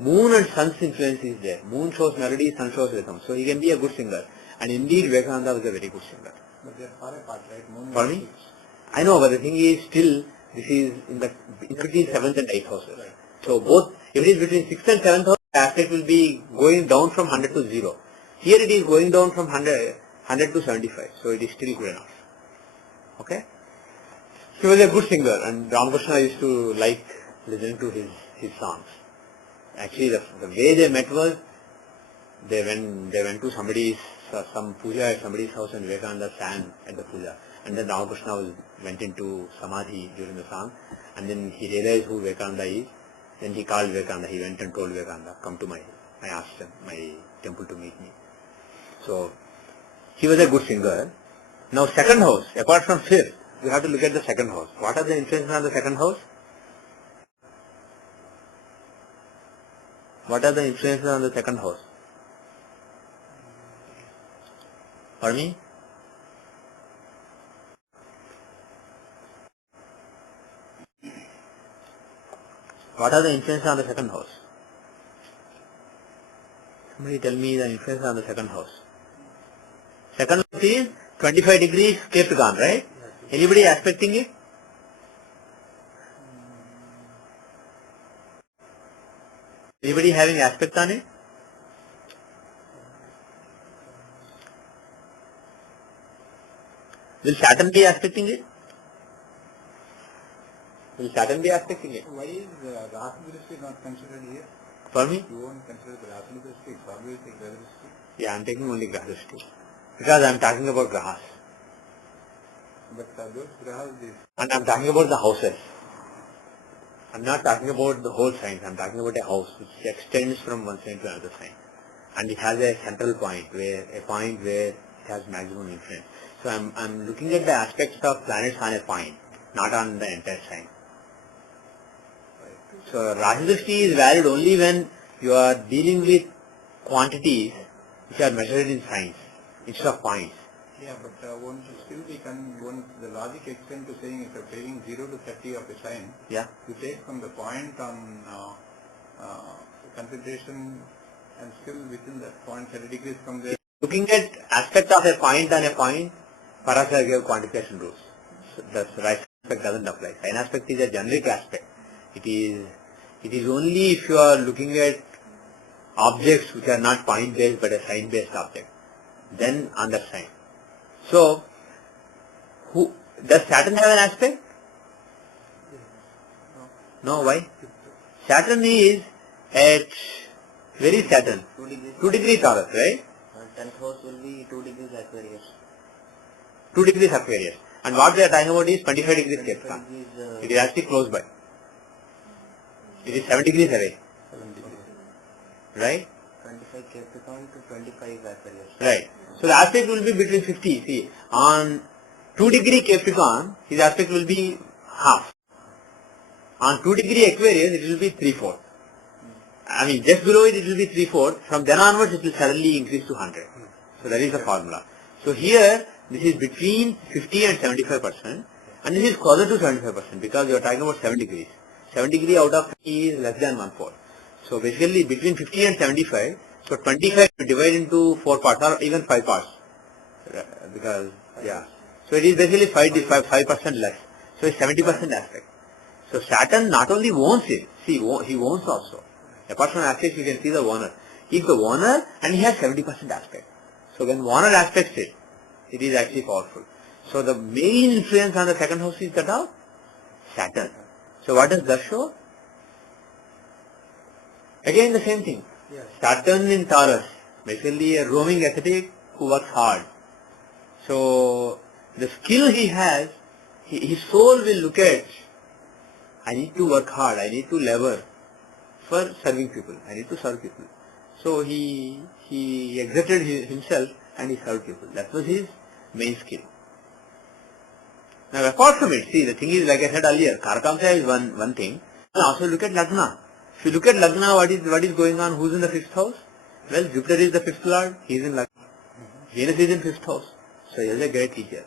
moon and sun's influence is there. Moon shows melody, sun shows rhythm. So he can be a good singer. And indeed, Vivekananda was a very good singer. But they are far apart, right? Moon For me? I know, but the thing is still, this is in between 7th and 8th houses. Right. So both, if it is between 6th and 7th house, the aspect will be going down from 100 to 0. Here it is going down from 100 to 75. So it is still good enough. Okay? He was a good singer, and Ramakrishna used to like listening to his songs. Actually, the way they met was, they went to some puja at somebody's house, and Vivekananda sang at the puja. And then Ramakrishna went into samadhi during the song, and then he realized who Vivekananda is. Then he called Vivekananda. He went and told Vivekananda, come to my ashram, my temple to meet me. So, he was a good singer. Now, second house, apart from 5th, we have to look at the second house. What are the influences on the second house? What are the influences on the second house? For me? What are the influences on the second house? Somebody tell me the influence on the second house. Second house is 25 degrees Capricorn, right? Anybody aspecting it? Anybody having aspect on it? Will Saturn be aspecting it? Will Saturn be aspecting it? Why is Rahu Drishti not considered here? For me? You won't consider the Rahu Drishti, it's always the Graha Drishti. Yeah, I am taking only Graha Drishti. Because I am talking about Grahas. But those Grahas, And I am talking about the houses. I am not talking about the whole signs. I am talking about a house which extends from one sign to another sign. And it has a central point where it has maximum influence. So I am looking at the aspects of planets on a point, not on the entire sign. So Rahu Drishti is valid only when you are dealing with quantities which are measured in signs instead of points. Yeah, but one should still be the logic extends to saying if you're taking 0 to 30 of a sign, Yeah. you take from the point on consideration and still within that point 30 degrees from there. Looking at aspect of a point on a point, Parasara gave quantification rules. So the right aspect doesn't apply. Sign aspect is a generic aspect. It is only if you are looking at objects which are not point based but a sign based object, then on that sign. So, does Saturn have an aspect? No, why? Saturn is at very Saturn, 2 degrees Taurus, right? 10th house will be 2 degrees Aquarius. 2 degrees Aquarius. And what we are talking about is 25 degrees 25 Capricorn. degrees, It is actually close by. It is 7 degrees away. 7 degrees. Right? 25 Capricorn to 25 Aquarius. Right. So the aspect will be between 50. See, on 2 degree Capricorn, his aspect will be half. On 2 degree Aquarius, it will be 3/4. I mean, just below it, it will be 3/4. From then onwards, it will suddenly increase to 100. So that is the formula. So here, this is between 50 and 75%, and this is closer to 75% because you are talking about 7 degrees. 7 degree out of 50 is less than 1/4. So basically, between 50 and 75, so 25 divide into 4 parts or even 5 parts. Because, yeah. So it is basically 5% less. So it's 70% aspect. So Saturn not only owns it, see, he owns also. Apart from aspects, you can see the owner. He is the owner and he has 70% aspect. So when owner aspects it, it is actually powerful. So the main influence on the second house is that of Saturn. So what does that show? Again the same thing. Saturn in Taurus, basically a roaming ascetic who works hard. So the skill he has, his soul will look at, I need to work hard, I need to labor for serving people, I need to serve people. So he exerted himself and he served people. That was his main skill. Now apart from it, see, the thing is, like I said earlier, Karakamsa is one thing. And also look at Lagna. If you look at Lagna, what is going on? Who's in the 5th house? Well, Jupiter is the 5th lord, he is in Lagna. Venus is in 5th house. So he is a great teacher.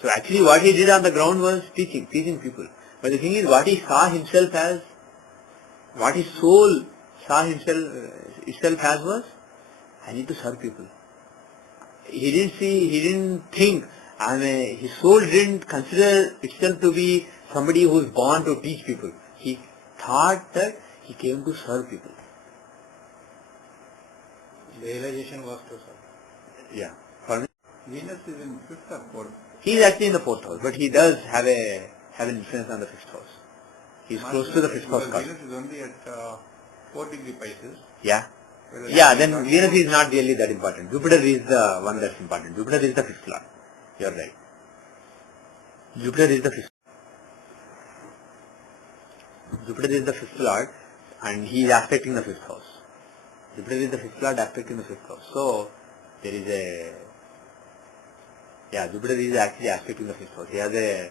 So actually what he did on the ground was teaching people. But the thing is, what he saw himself as, what his soul saw itself as was, I need to serve people. He didn't think, his soul didn't consider itself to be somebody who is born to teach people. He thought that he came to serve people. The realization was to serve. Yeah. For me, Venus is in 5th or 4th. he is actually in the 4th house, but he does have an influence on the 5th house. He is close to the 5th house. Venus is only at 4 degree Pisces. Yeah. Yeah, then Venus is not really that important. Jupiter is the one that's important. Jupiter is the 5th lord. You are right. Jupiter is the 5th. Jupiter is the 5th lord and he is aspecting the 5th house. Jupiter is the 5th lord aspecting the 5th house. So, there is Jupiter is actually aspecting the 5th house. He has a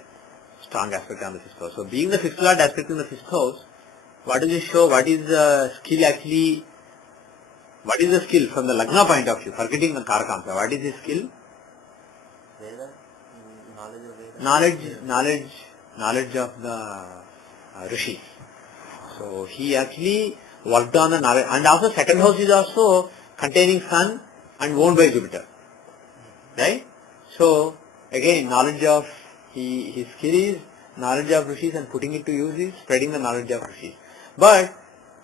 strong aspect on the 5th house. So, being the 5th lord aspecting the 5th house, what does it show? What is the skill actually? What is the skill from the Lagna point of view? Forgetting the Karakamsa, what is his skill? Veda, knowledge of Veda. Knowledge of the Rishis. So he actually worked on the knowledge, and also second house is also containing Sun and owned by Jupiter. Right? So again, knowledge of, his skill is knowledge of Rishis and putting it to use is spreading the knowledge of Rishis. But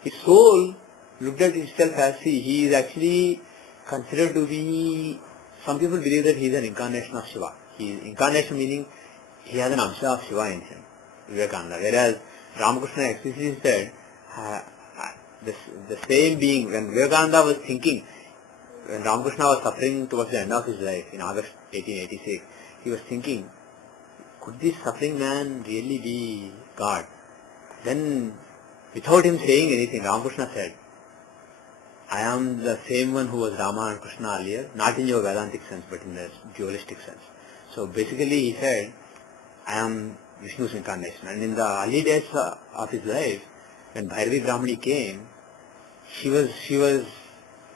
his soul looked at itself as, he is actually considered to be, some people believe that he is an incarnation of Shiva. Incarnation meaning he has an amsha of Shiva in him, Vivekananda. Whereas Ramakrishna explicitly said, the same being, when Vivekananda was thinking, when Ramakrishna was suffering towards the end of his life in August 1886, he was thinking, could this suffering man really be God? Then, without him saying anything, Ramakrishna said, I am the same one who was Rama and Krishna earlier, not in your Vedantic sense, but in the dualistic sense. So basically he said, I am Vishnu's incarnation. And in the early days of his life, when Bhairavi Brahmani came, she was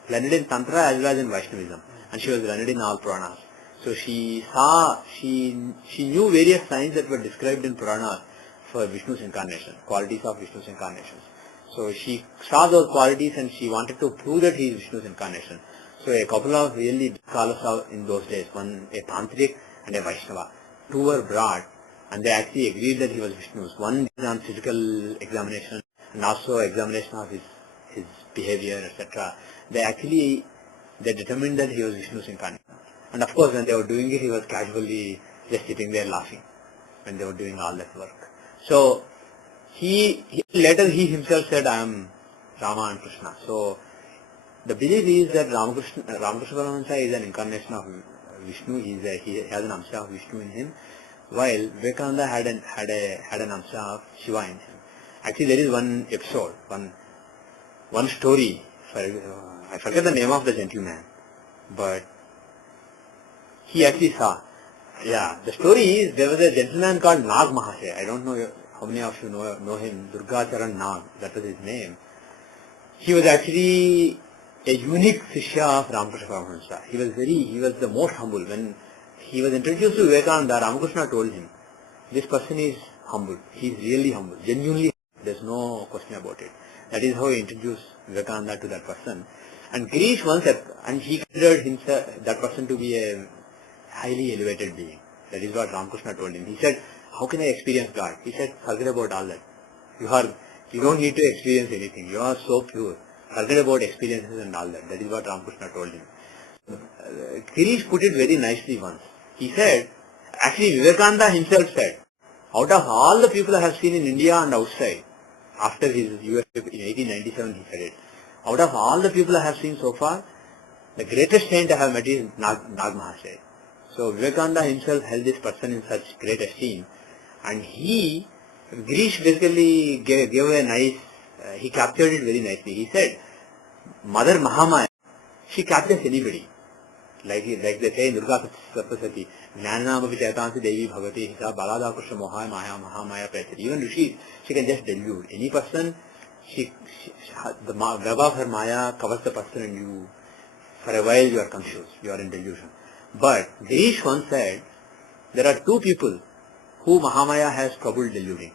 learned in Tantra as well as in Vaishnavism, and she was learned in all Puranas. So she knew various signs that were described in Puranas for Vishnu's incarnation, qualities of Vishnu's incarnations. So she saw those qualities and she wanted to prove that he is Vishnu's incarnation. So a couple of really big scholars in those days, one a Tantric and a Vaishnava, two were brought and they actually agreed that he was Vishnu's. One is on physical examination and also examination of his behavior, etc. They determined that he was Vishnu's incarnation. And of course when they were doing it, he was casually just sitting there laughing when they were doing all that work. So later he himself said, I am Rama and Krishna. So the belief is that Ramakrishna Paramahansa is an incarnation of Vishnu. He has an amsha of Vishnu in him, while Vivekananda had an amsha of Shiva in him. Actually, there is one episode, one story. I forget the name of the gentleman, but he actually saw. Yeah, the story is there was a gentleman called Nag Mahasaya. I don't know how many of you know him. Durga Charan Nag, that was his name. He was actually a unique Shishya of Ramakrishna Paramahansa. He was the most humble. When he was introduced to Vivekananda, Ramakrishna told him, this person is humble. He is really humble, genuinely. There's no question about it. That is how he introduced Vivekananda to that person. And Girish once said, and he considered that person to be a highly elevated being. That is what Ramakrishna told him. He said, how can I experience God? He said, forget about all that. You don't need to experience anything. You are so pure. Forget about experiences and all that. That is what Ramakrishna told him. Girish put it very nicely once. He said, actually Vivekananda himself said, out of all the people I have seen in India and outside, after his US trip in 1897 he said it, out of all the people I have seen so far, the greatest saint I have met is Nag Mahasaya. So Vivekananda himself held this person in such great esteem, and Girish basically gave a nice, he captured it very nicely. He said, Mother Mahamaya, she captures anybody. Like they say in Durga Sapasati, Jnanama Vichayatansi Devi Bhagavati, Hisa Balada Krishna Mohaya Maya Mahamaya Prasati. Even Rishis, she can just delude. Any person, the web of her Maya covers the person and for a while you are confused, you are in delusion. But Girish once said, there are two people who Mahamaya has trouble deluding.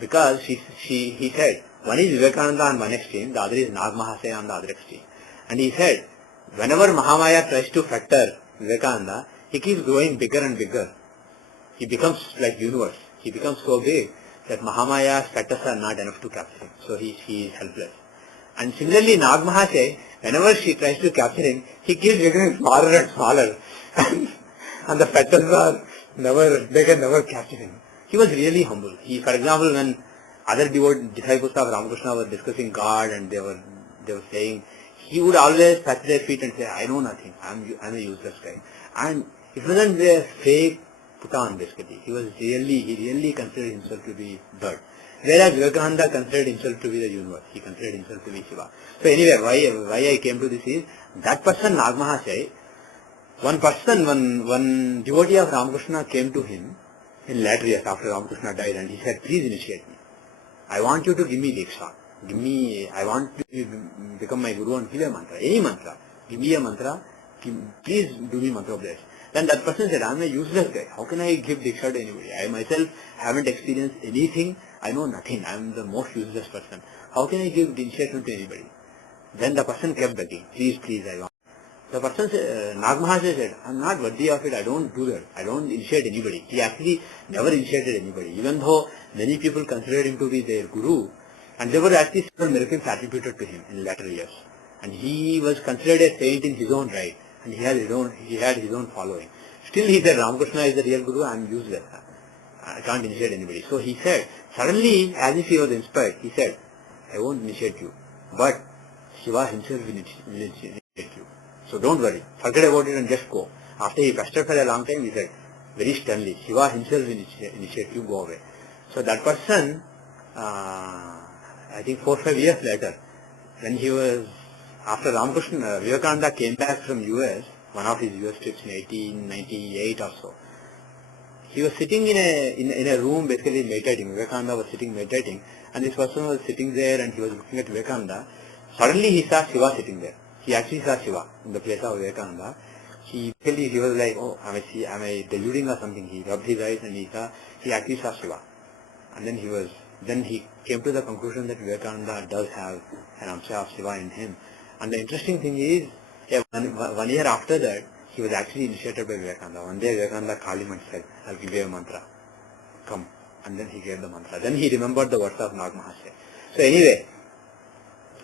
Because he said, one is Vivekananda on one extreme, the other is Nag Mahasaya on the other extreme. And he said, whenever Mahamaya tries to factor Vivekananda, he keeps growing bigger and bigger. He becomes like universe. He becomes so big that Mahamaya's factors are not enough to capture him. So he is helpless. And similarly, Nag Mahasaya, whenever she tries to capture him, he keeps becoming smaller and smaller. And the factors they can never capture him. He was really humble. For example, when other disciples of Ramakrishna were discussing God and they were saying, he would always pat their feet and say, I know nothing, I'm a useless guy. And it wasn't a fake put on basically. He really considered himself to be dirt. Whereas Vivekananda considered himself to be the universe. He considered himself to be Shiva. So anyway, why I came to this is, that person Nag Mahasaya, one devotee of Ramakrishna came to him in later years after Ramakrishna died and he said, please initiate me. I want you to give me Diksha. I want you to become my guru and give a mantra. Any mantra. Give me a mantra. Please do me mantra bless. Then that person said, I am a useless guy. How can I give Diksha to anybody? I myself haven't experienced anything. I know nothing. I am the most useless person. How can I give initiation to anybody? Then the person kept begging, please, I want. The person said, Nag Mahasaya said, I am not worthy of it. I don't do that. I don't initiate anybody. He actually never initiated anybody. Even though many people considered him to be their guru, and there were actually several miracles attributed to him in later years. And he was considered a saint in his own right. And he had his own following. Still he said, Ramakrishna is the real guru, I am useless. I can't initiate anybody. So he said, suddenly, as if he was inspired, he said, I won't initiate you, but Shiva himself will initiate you. So don't worry, forget about it and just go. After he fasted for a long time, he said, very sternly, Shiva himself will initiate you, go away. So that person, I think 4 or 5 years later, when he was, after Ramakrishna, Vivekananda came back from US, one of his US trips in 1898 or so, he was sitting in a room basically meditating. Vivekananda was sitting meditating, and this person was sitting there and he was looking at Vivekananda. Suddenly he saw Shiva sitting there. He actually saw Shiva in the place of Vivekananda. He was like, oh, am I deluding or something? He rubbed his eyes and he actually saw Shiva. And then he came to the conclusion that Vivekananda does have an amsha of Shiva in him. And the interesting thing is, one year after that, he was actually initiated by Vivekananda. One day Vivekananda called him and said, I'll give you a mantra. Come. And then he gave the mantra. Then he remembered the words of Nag Mahasaya. So anyway,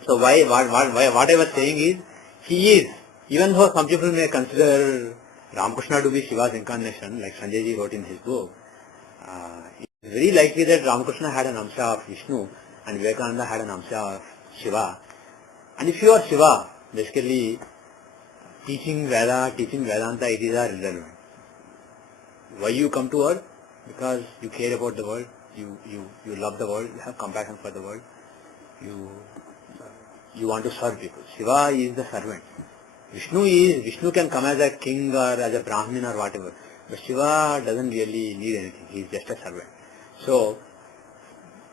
so what I was saying is, he is, even though some people may consider Ramakrishna to be Shiva's incarnation, like Sanjay ji wrote in his book, it's very likely that Ramakrishna had an amsha of Vishnu and Vivekananda had an amsha of Shiva. And if you are Shiva, basically teaching Vedanta, it is irrelevant. Why you come to earth? Because you care about the world, you love the world, you have compassion for the world, you want to serve people. Shiva is the servant. Vishnu can come as a king or as a Brahmin or whatever, but Shiva doesn't really need anything, he is just a servant. So,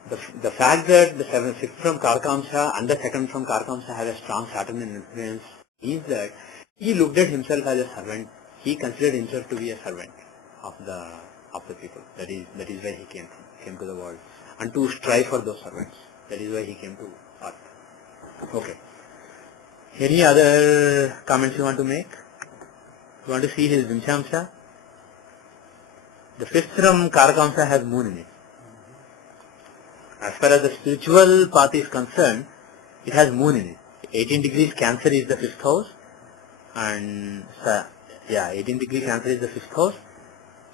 the fact that the sixth from Karkamsa and the second from Karkamsa has a strong Saturn influence means that he looked at himself as a servant, he considered himself to be a servant of the people. That is why he came to the world. And to strive for those servants. That is why he came to earth. Okay. Any other comments you want to make? You want to see his Vimshamsa? The fifth from Karakamsa has moon in it. As far as the spiritual path is concerned, it has moon in it. 18 degrees Cancer is the fifth house. And 18 degrees Cancer is the fifth house.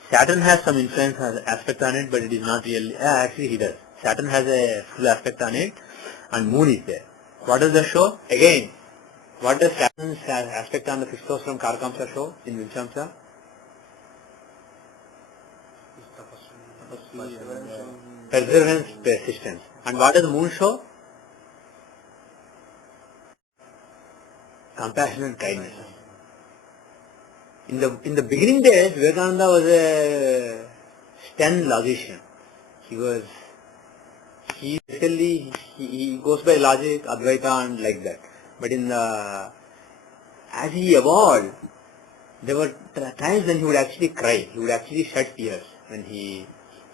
Saturn has some influence aspect on it, but it is not really. Actually, he does. Saturn has a full aspect on it, and Moon is there. What does the show? Again, what does Saturn's aspect on the fifth house from Karakamsa show in Vimshamsa? Perseverance, persistence. And what does Moon show? Compassion and kindness. In the beginning days, Vivekananda was a stern logician. He goes by logic, Advaita and like that. But as he evolved, there were times when he would actually cry. He would actually shed tears when he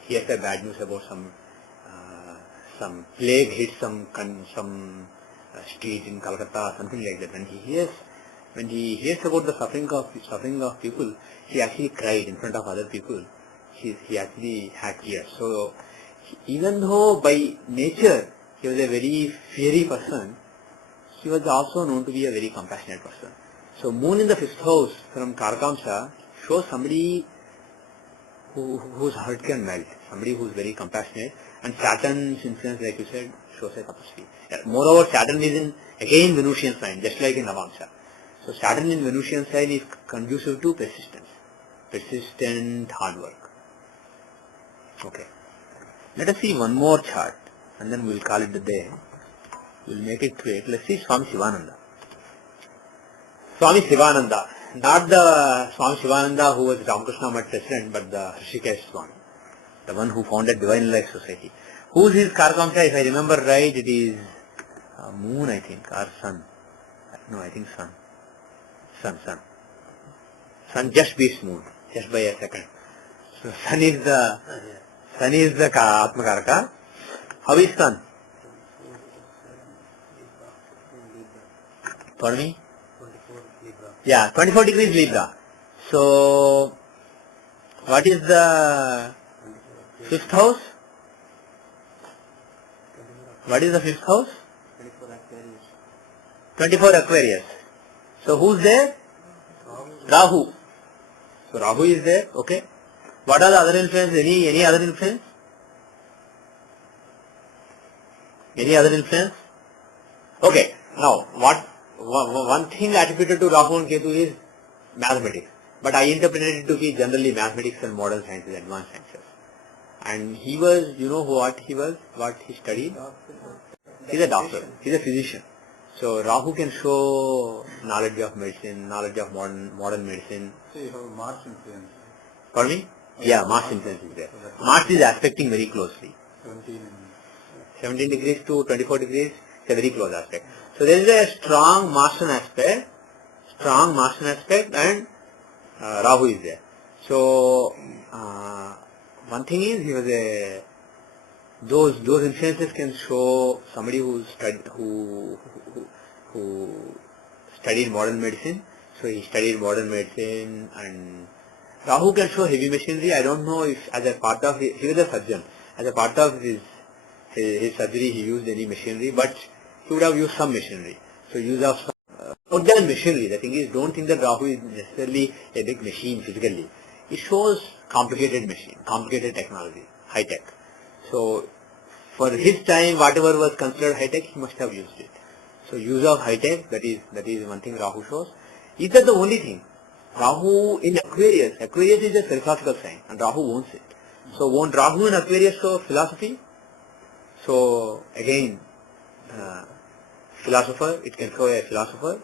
hears the bad news about some plague hit some street in Calcutta, something like that. When he hears about the suffering of people, he actually cried in front of other people. He actually had tears. So even though by nature he was a very fiery person, he was also known to be a very compassionate person. So Moon in the fifth house from Karakamsa shows somebody whose heart can melt, somebody who is very compassionate, and Saturn's influence, like you said, shows a capacity. Moreover, Saturn is in again Venusian sign, just like in Navamsa. So Saturn in Venusian sign is conducive to persistence, persistent hard work. Okay. Let us see one more chart and then we will call it the day. We will make it quick. Let's see Swami Shivananda. Swami Shivananda, not the Swami Shivananda who was Ramakrishna Math president, but the Hrishikesh Swami, the one who founded Divine Life Society. Who's his Karakamsa? If I remember right, it is Moon, I think, or Sun. No, I think Sun. Sun just beats Moon, just by a second. So Sun is the Atma Karaka. How is Sun? For me? 24 degrees Libra. So, what is the fifth house? What is the fifth house? 24 Aquarius. So, who's there? Rahu. So, Rahu is there. Okay. What are the other influences? Any other influence? Any other influence? Okay. Now, one thing attributed to Rahu and Ketu is mathematics. But I interpreted it to be generally mathematics and modern sciences, advanced sciences. And he was, you know what he was, what he studied? He's a doctor, he's a physician. So Rahu can show knowledge of medicine, knowledge of modern medicine. So you have Mars influence. Pardon me? Yeah, Mars influence is there. Mars is aspecting very closely. 17 degrees to 24 degrees, it's a very close aspect. So there is a strong Martian aspect, and Rahu is there. So one thing is he was a those influences can show somebody who studied modern medicine. So he studied modern medicine, and Rahu can show heavy machinery. I don't know if as a part of he was a surgeon. As a part of his surgery he used any machinery, but he would have used some machinery. So use of more than machinery. The thing is, don't think that Rahu is necessarily a big machine physically. It shows complicated machine, complicated technology, high tech. So for his time, whatever was considered high tech, he must have used it. So use of high tech, that is one thing Rahu shows. Is that the only thing? Rahu in Aquarius is a philosophical sign, and Rahu owns it. So won't Rahu in Aquarius show philosophy? So again, philosopher, it can show a philosopher,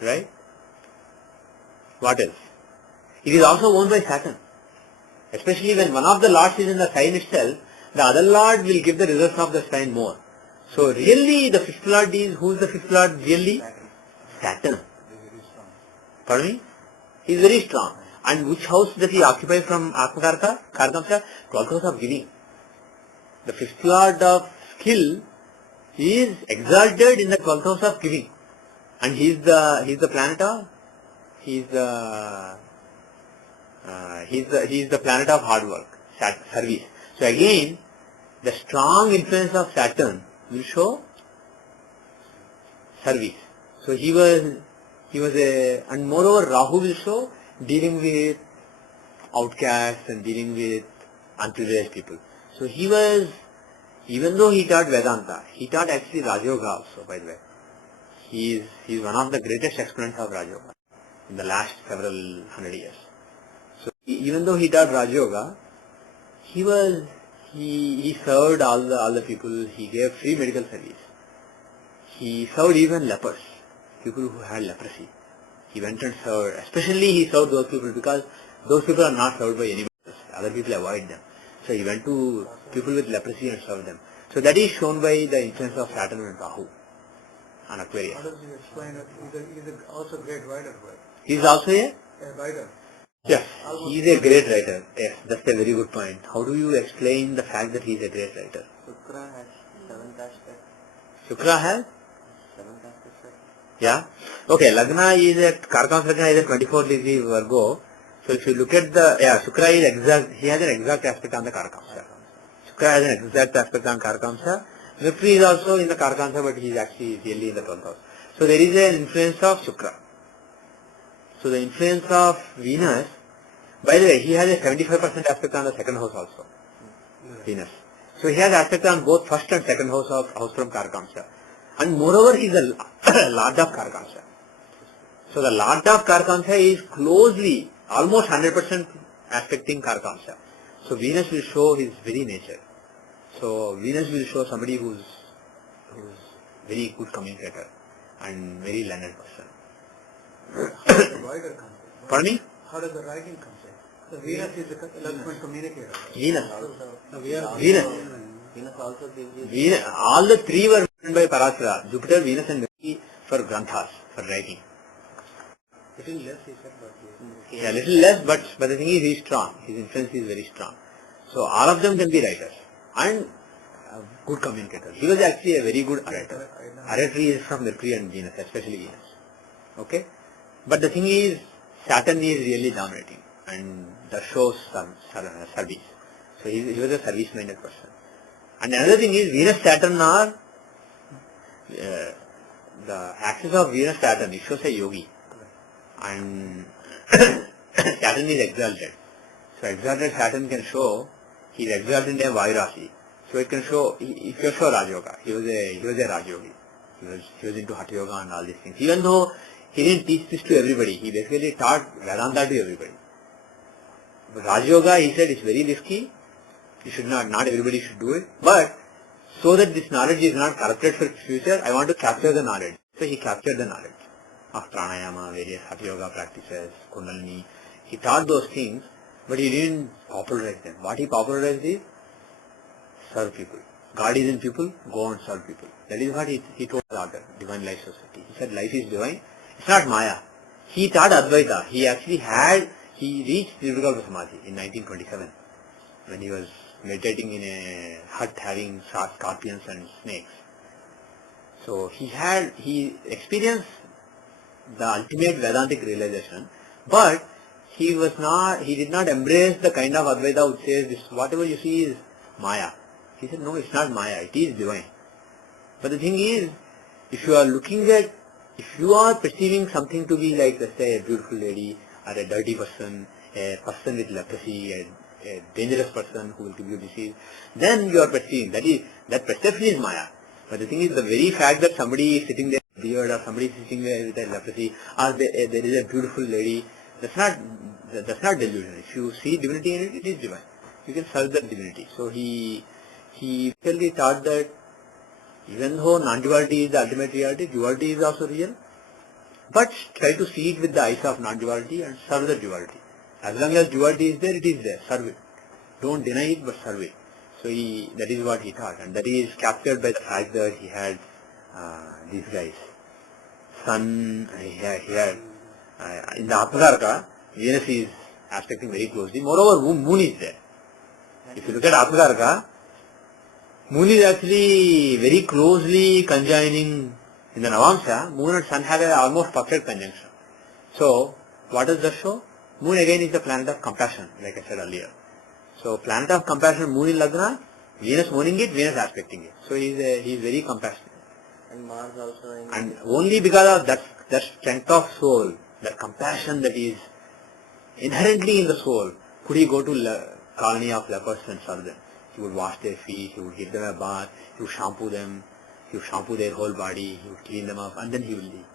right? What else? It is also owned by Saturn. Especially when one of the lords is in the sign itself, the other lord will give the results of the sign more. So really the fifth lord is, who is the fifth lord really? Saturn. Pardon me? He is very strong. And which house does he occupy from Atmakarka? Karkamsha? 12th house of giving. The fifth lord of skill is exalted in the 12th house of giving. And he is the planet of planet of hard work, service. So again, the strong influence of Saturn will show service. So he was and moreover Rahu will show dealing with outcasts and dealing with unprivileged people. So he was, even though he taught Vedanta, he taught actually Raj Yoga also, by the way. He is one of the greatest exponents of Raj Yoga in the last several 100 years. So even though he taught Raj Yoga, he served all the people. He gave free medical service. He served even lepers, people who had leprosy. He went and served. Especially he served those people because those people are not served by anybody else. Other people avoid them. So he went to people with leprosy and served them. So that is shown by the influence of Saturn and Rahu on Aquarius. How does he explain it? He's also a great writer, right? He is also a Writer. yes. He is a great writer. Yes, that's a very good point. How do you explain the fact that he is a great writer? Shukra has 7th aspect. Shukra has 7th aspect, sir. yeah. Okay, Lagna is at Karkam's Lagna is at 24 degree Virgo. So if you look at the Shukra is exact. He has an exact aspect on the Karkamsa. Shukra has an exact aspect on Karkamsa. Mercury is also in the Karkamsa, but he is actually really in the 12th house. So there is an influence of Shukra. So the influence of Venus. By the way, he has a 75% aspect on the second house also. Venus. So he has aspect on both first and second house from Karkamsa. And moreover, he is the Lord of Karkamsa. So the Lord of Karkamsa is closely, almost 100% aspecting Karkamsa. So Venus will show his very nature. So Venus will show somebody who's very good communicator and very learned person. How does the writer come in? Pardon me? How does the writing come in? So Venus is the eloquent communicator. Venus. Venus also gives you Venus. All the three were written by Parasara. Jupiter, Venus and Mercury for granthas, for writing. Little less, he said, but yes. Yeah, little less, but the thing is, he is strong. His influence is very strong. So all of them can be writers and good communicators. He was actually a very good orator. Oratory is from Mercury and Venus, especially Venus. Okay, but the thing is, Saturn is really dominating, and that shows some service. So he was a service-minded person. And another thing is, Venus-Saturn are the axis of Venus-Saturn. It shows a yogi. And Saturn is exalted. So exalted Saturn can show he is exalted in a Vairasi. So it can show it can show Raj Yoga. He was a Raj Yogi. He was into Hatha Yoga and all these things. Even though he didn't teach this to everybody, he basically taught Vedanta to everybody. But Raj Yoga, he said, is very risky. You should not everybody should do it. But so that this knowledge is not corrupted for future, I want to capture the knowledge. So he captured the knowledge of pranayama, various Hatha Yoga practices, Kundalini. He taught those things, but he didn't popularize them. What he popularized is serve people, God is in people, go and serve people. That is what he told the order, Divine Life Society. He said life is divine, it's not Maya. He taught Advaita. He reached Gurukrpa Samadhi in 1927 when he was meditating in a hut having scorpions and snakes. So he experienced the ultimate Vedantic realization, but he did not embrace the kind of Advaita which says this, whatever you see is Maya. He said, no, it's not Maya, it is divine. But the thing is, if you are perceiving something to be like, let's say, a beautiful lady, or a dirty person, a person with leprosy, a dangerous person who will give you disease, then you are perceiving. That perception is Maya. But the thing is, the very fact that somebody is sitting there with a beard, or somebody is sitting there with a leprosy, or there is a beautiful lady, that's not delusion. If you see divinity in it, it is divine. You can serve that divinity. So he clearly taught that even though non-duality is the ultimate reality, duality is also real, but try to see it with the eyes of non-duality and serve the duality. As long as duality is there, it is there. Serve it. Don't deny it, but serve it. So that is what he taught, and that is captured by the fact that he had these guys. Sun, he had in the Atmakaraka, Venus is aspecting very closely. Moreover, moon is there. If you look at Atmakaraka, moon is actually very closely conjoining in the Navamsha. Moon and sun have an almost perfect conjunction. So, what does that show? Moon again is the planet of compassion, like I said earlier. So, planet of compassion, moon in Lagna, Venus mooning it, Venus aspecting it. So, he is very compassionate. And Mars also in... And only because of that strength of soul, that compassion that is inherently in the soul, could he go to colony of lepers and serve them. He would wash their feet, he would give them a bath, he would shampoo them, he would shampoo their whole body, he would clean them up, and then he will leave.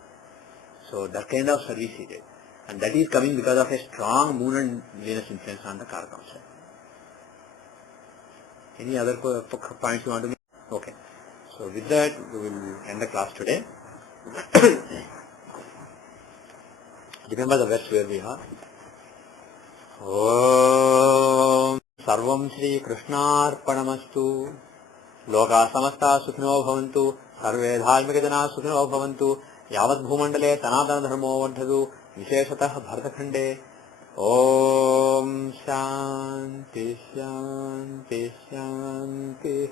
So that kind of service he did. And that is coming because of a strong moon and Venus influence on the Karakam side. Any other points you want to make? Okay. So with that, we will end the class today. Remember the verse where we are. Om Sarvam Shri Krishnarpanamastu Loka Samasta Sukhino Bhavantu Sarve Dharmikajana Sukhino Bhavantu Yavat Bhumandale Sanatana Dharmo Vadhadu Visheshatah Bhartakhande Om Shanti Shanti Shanti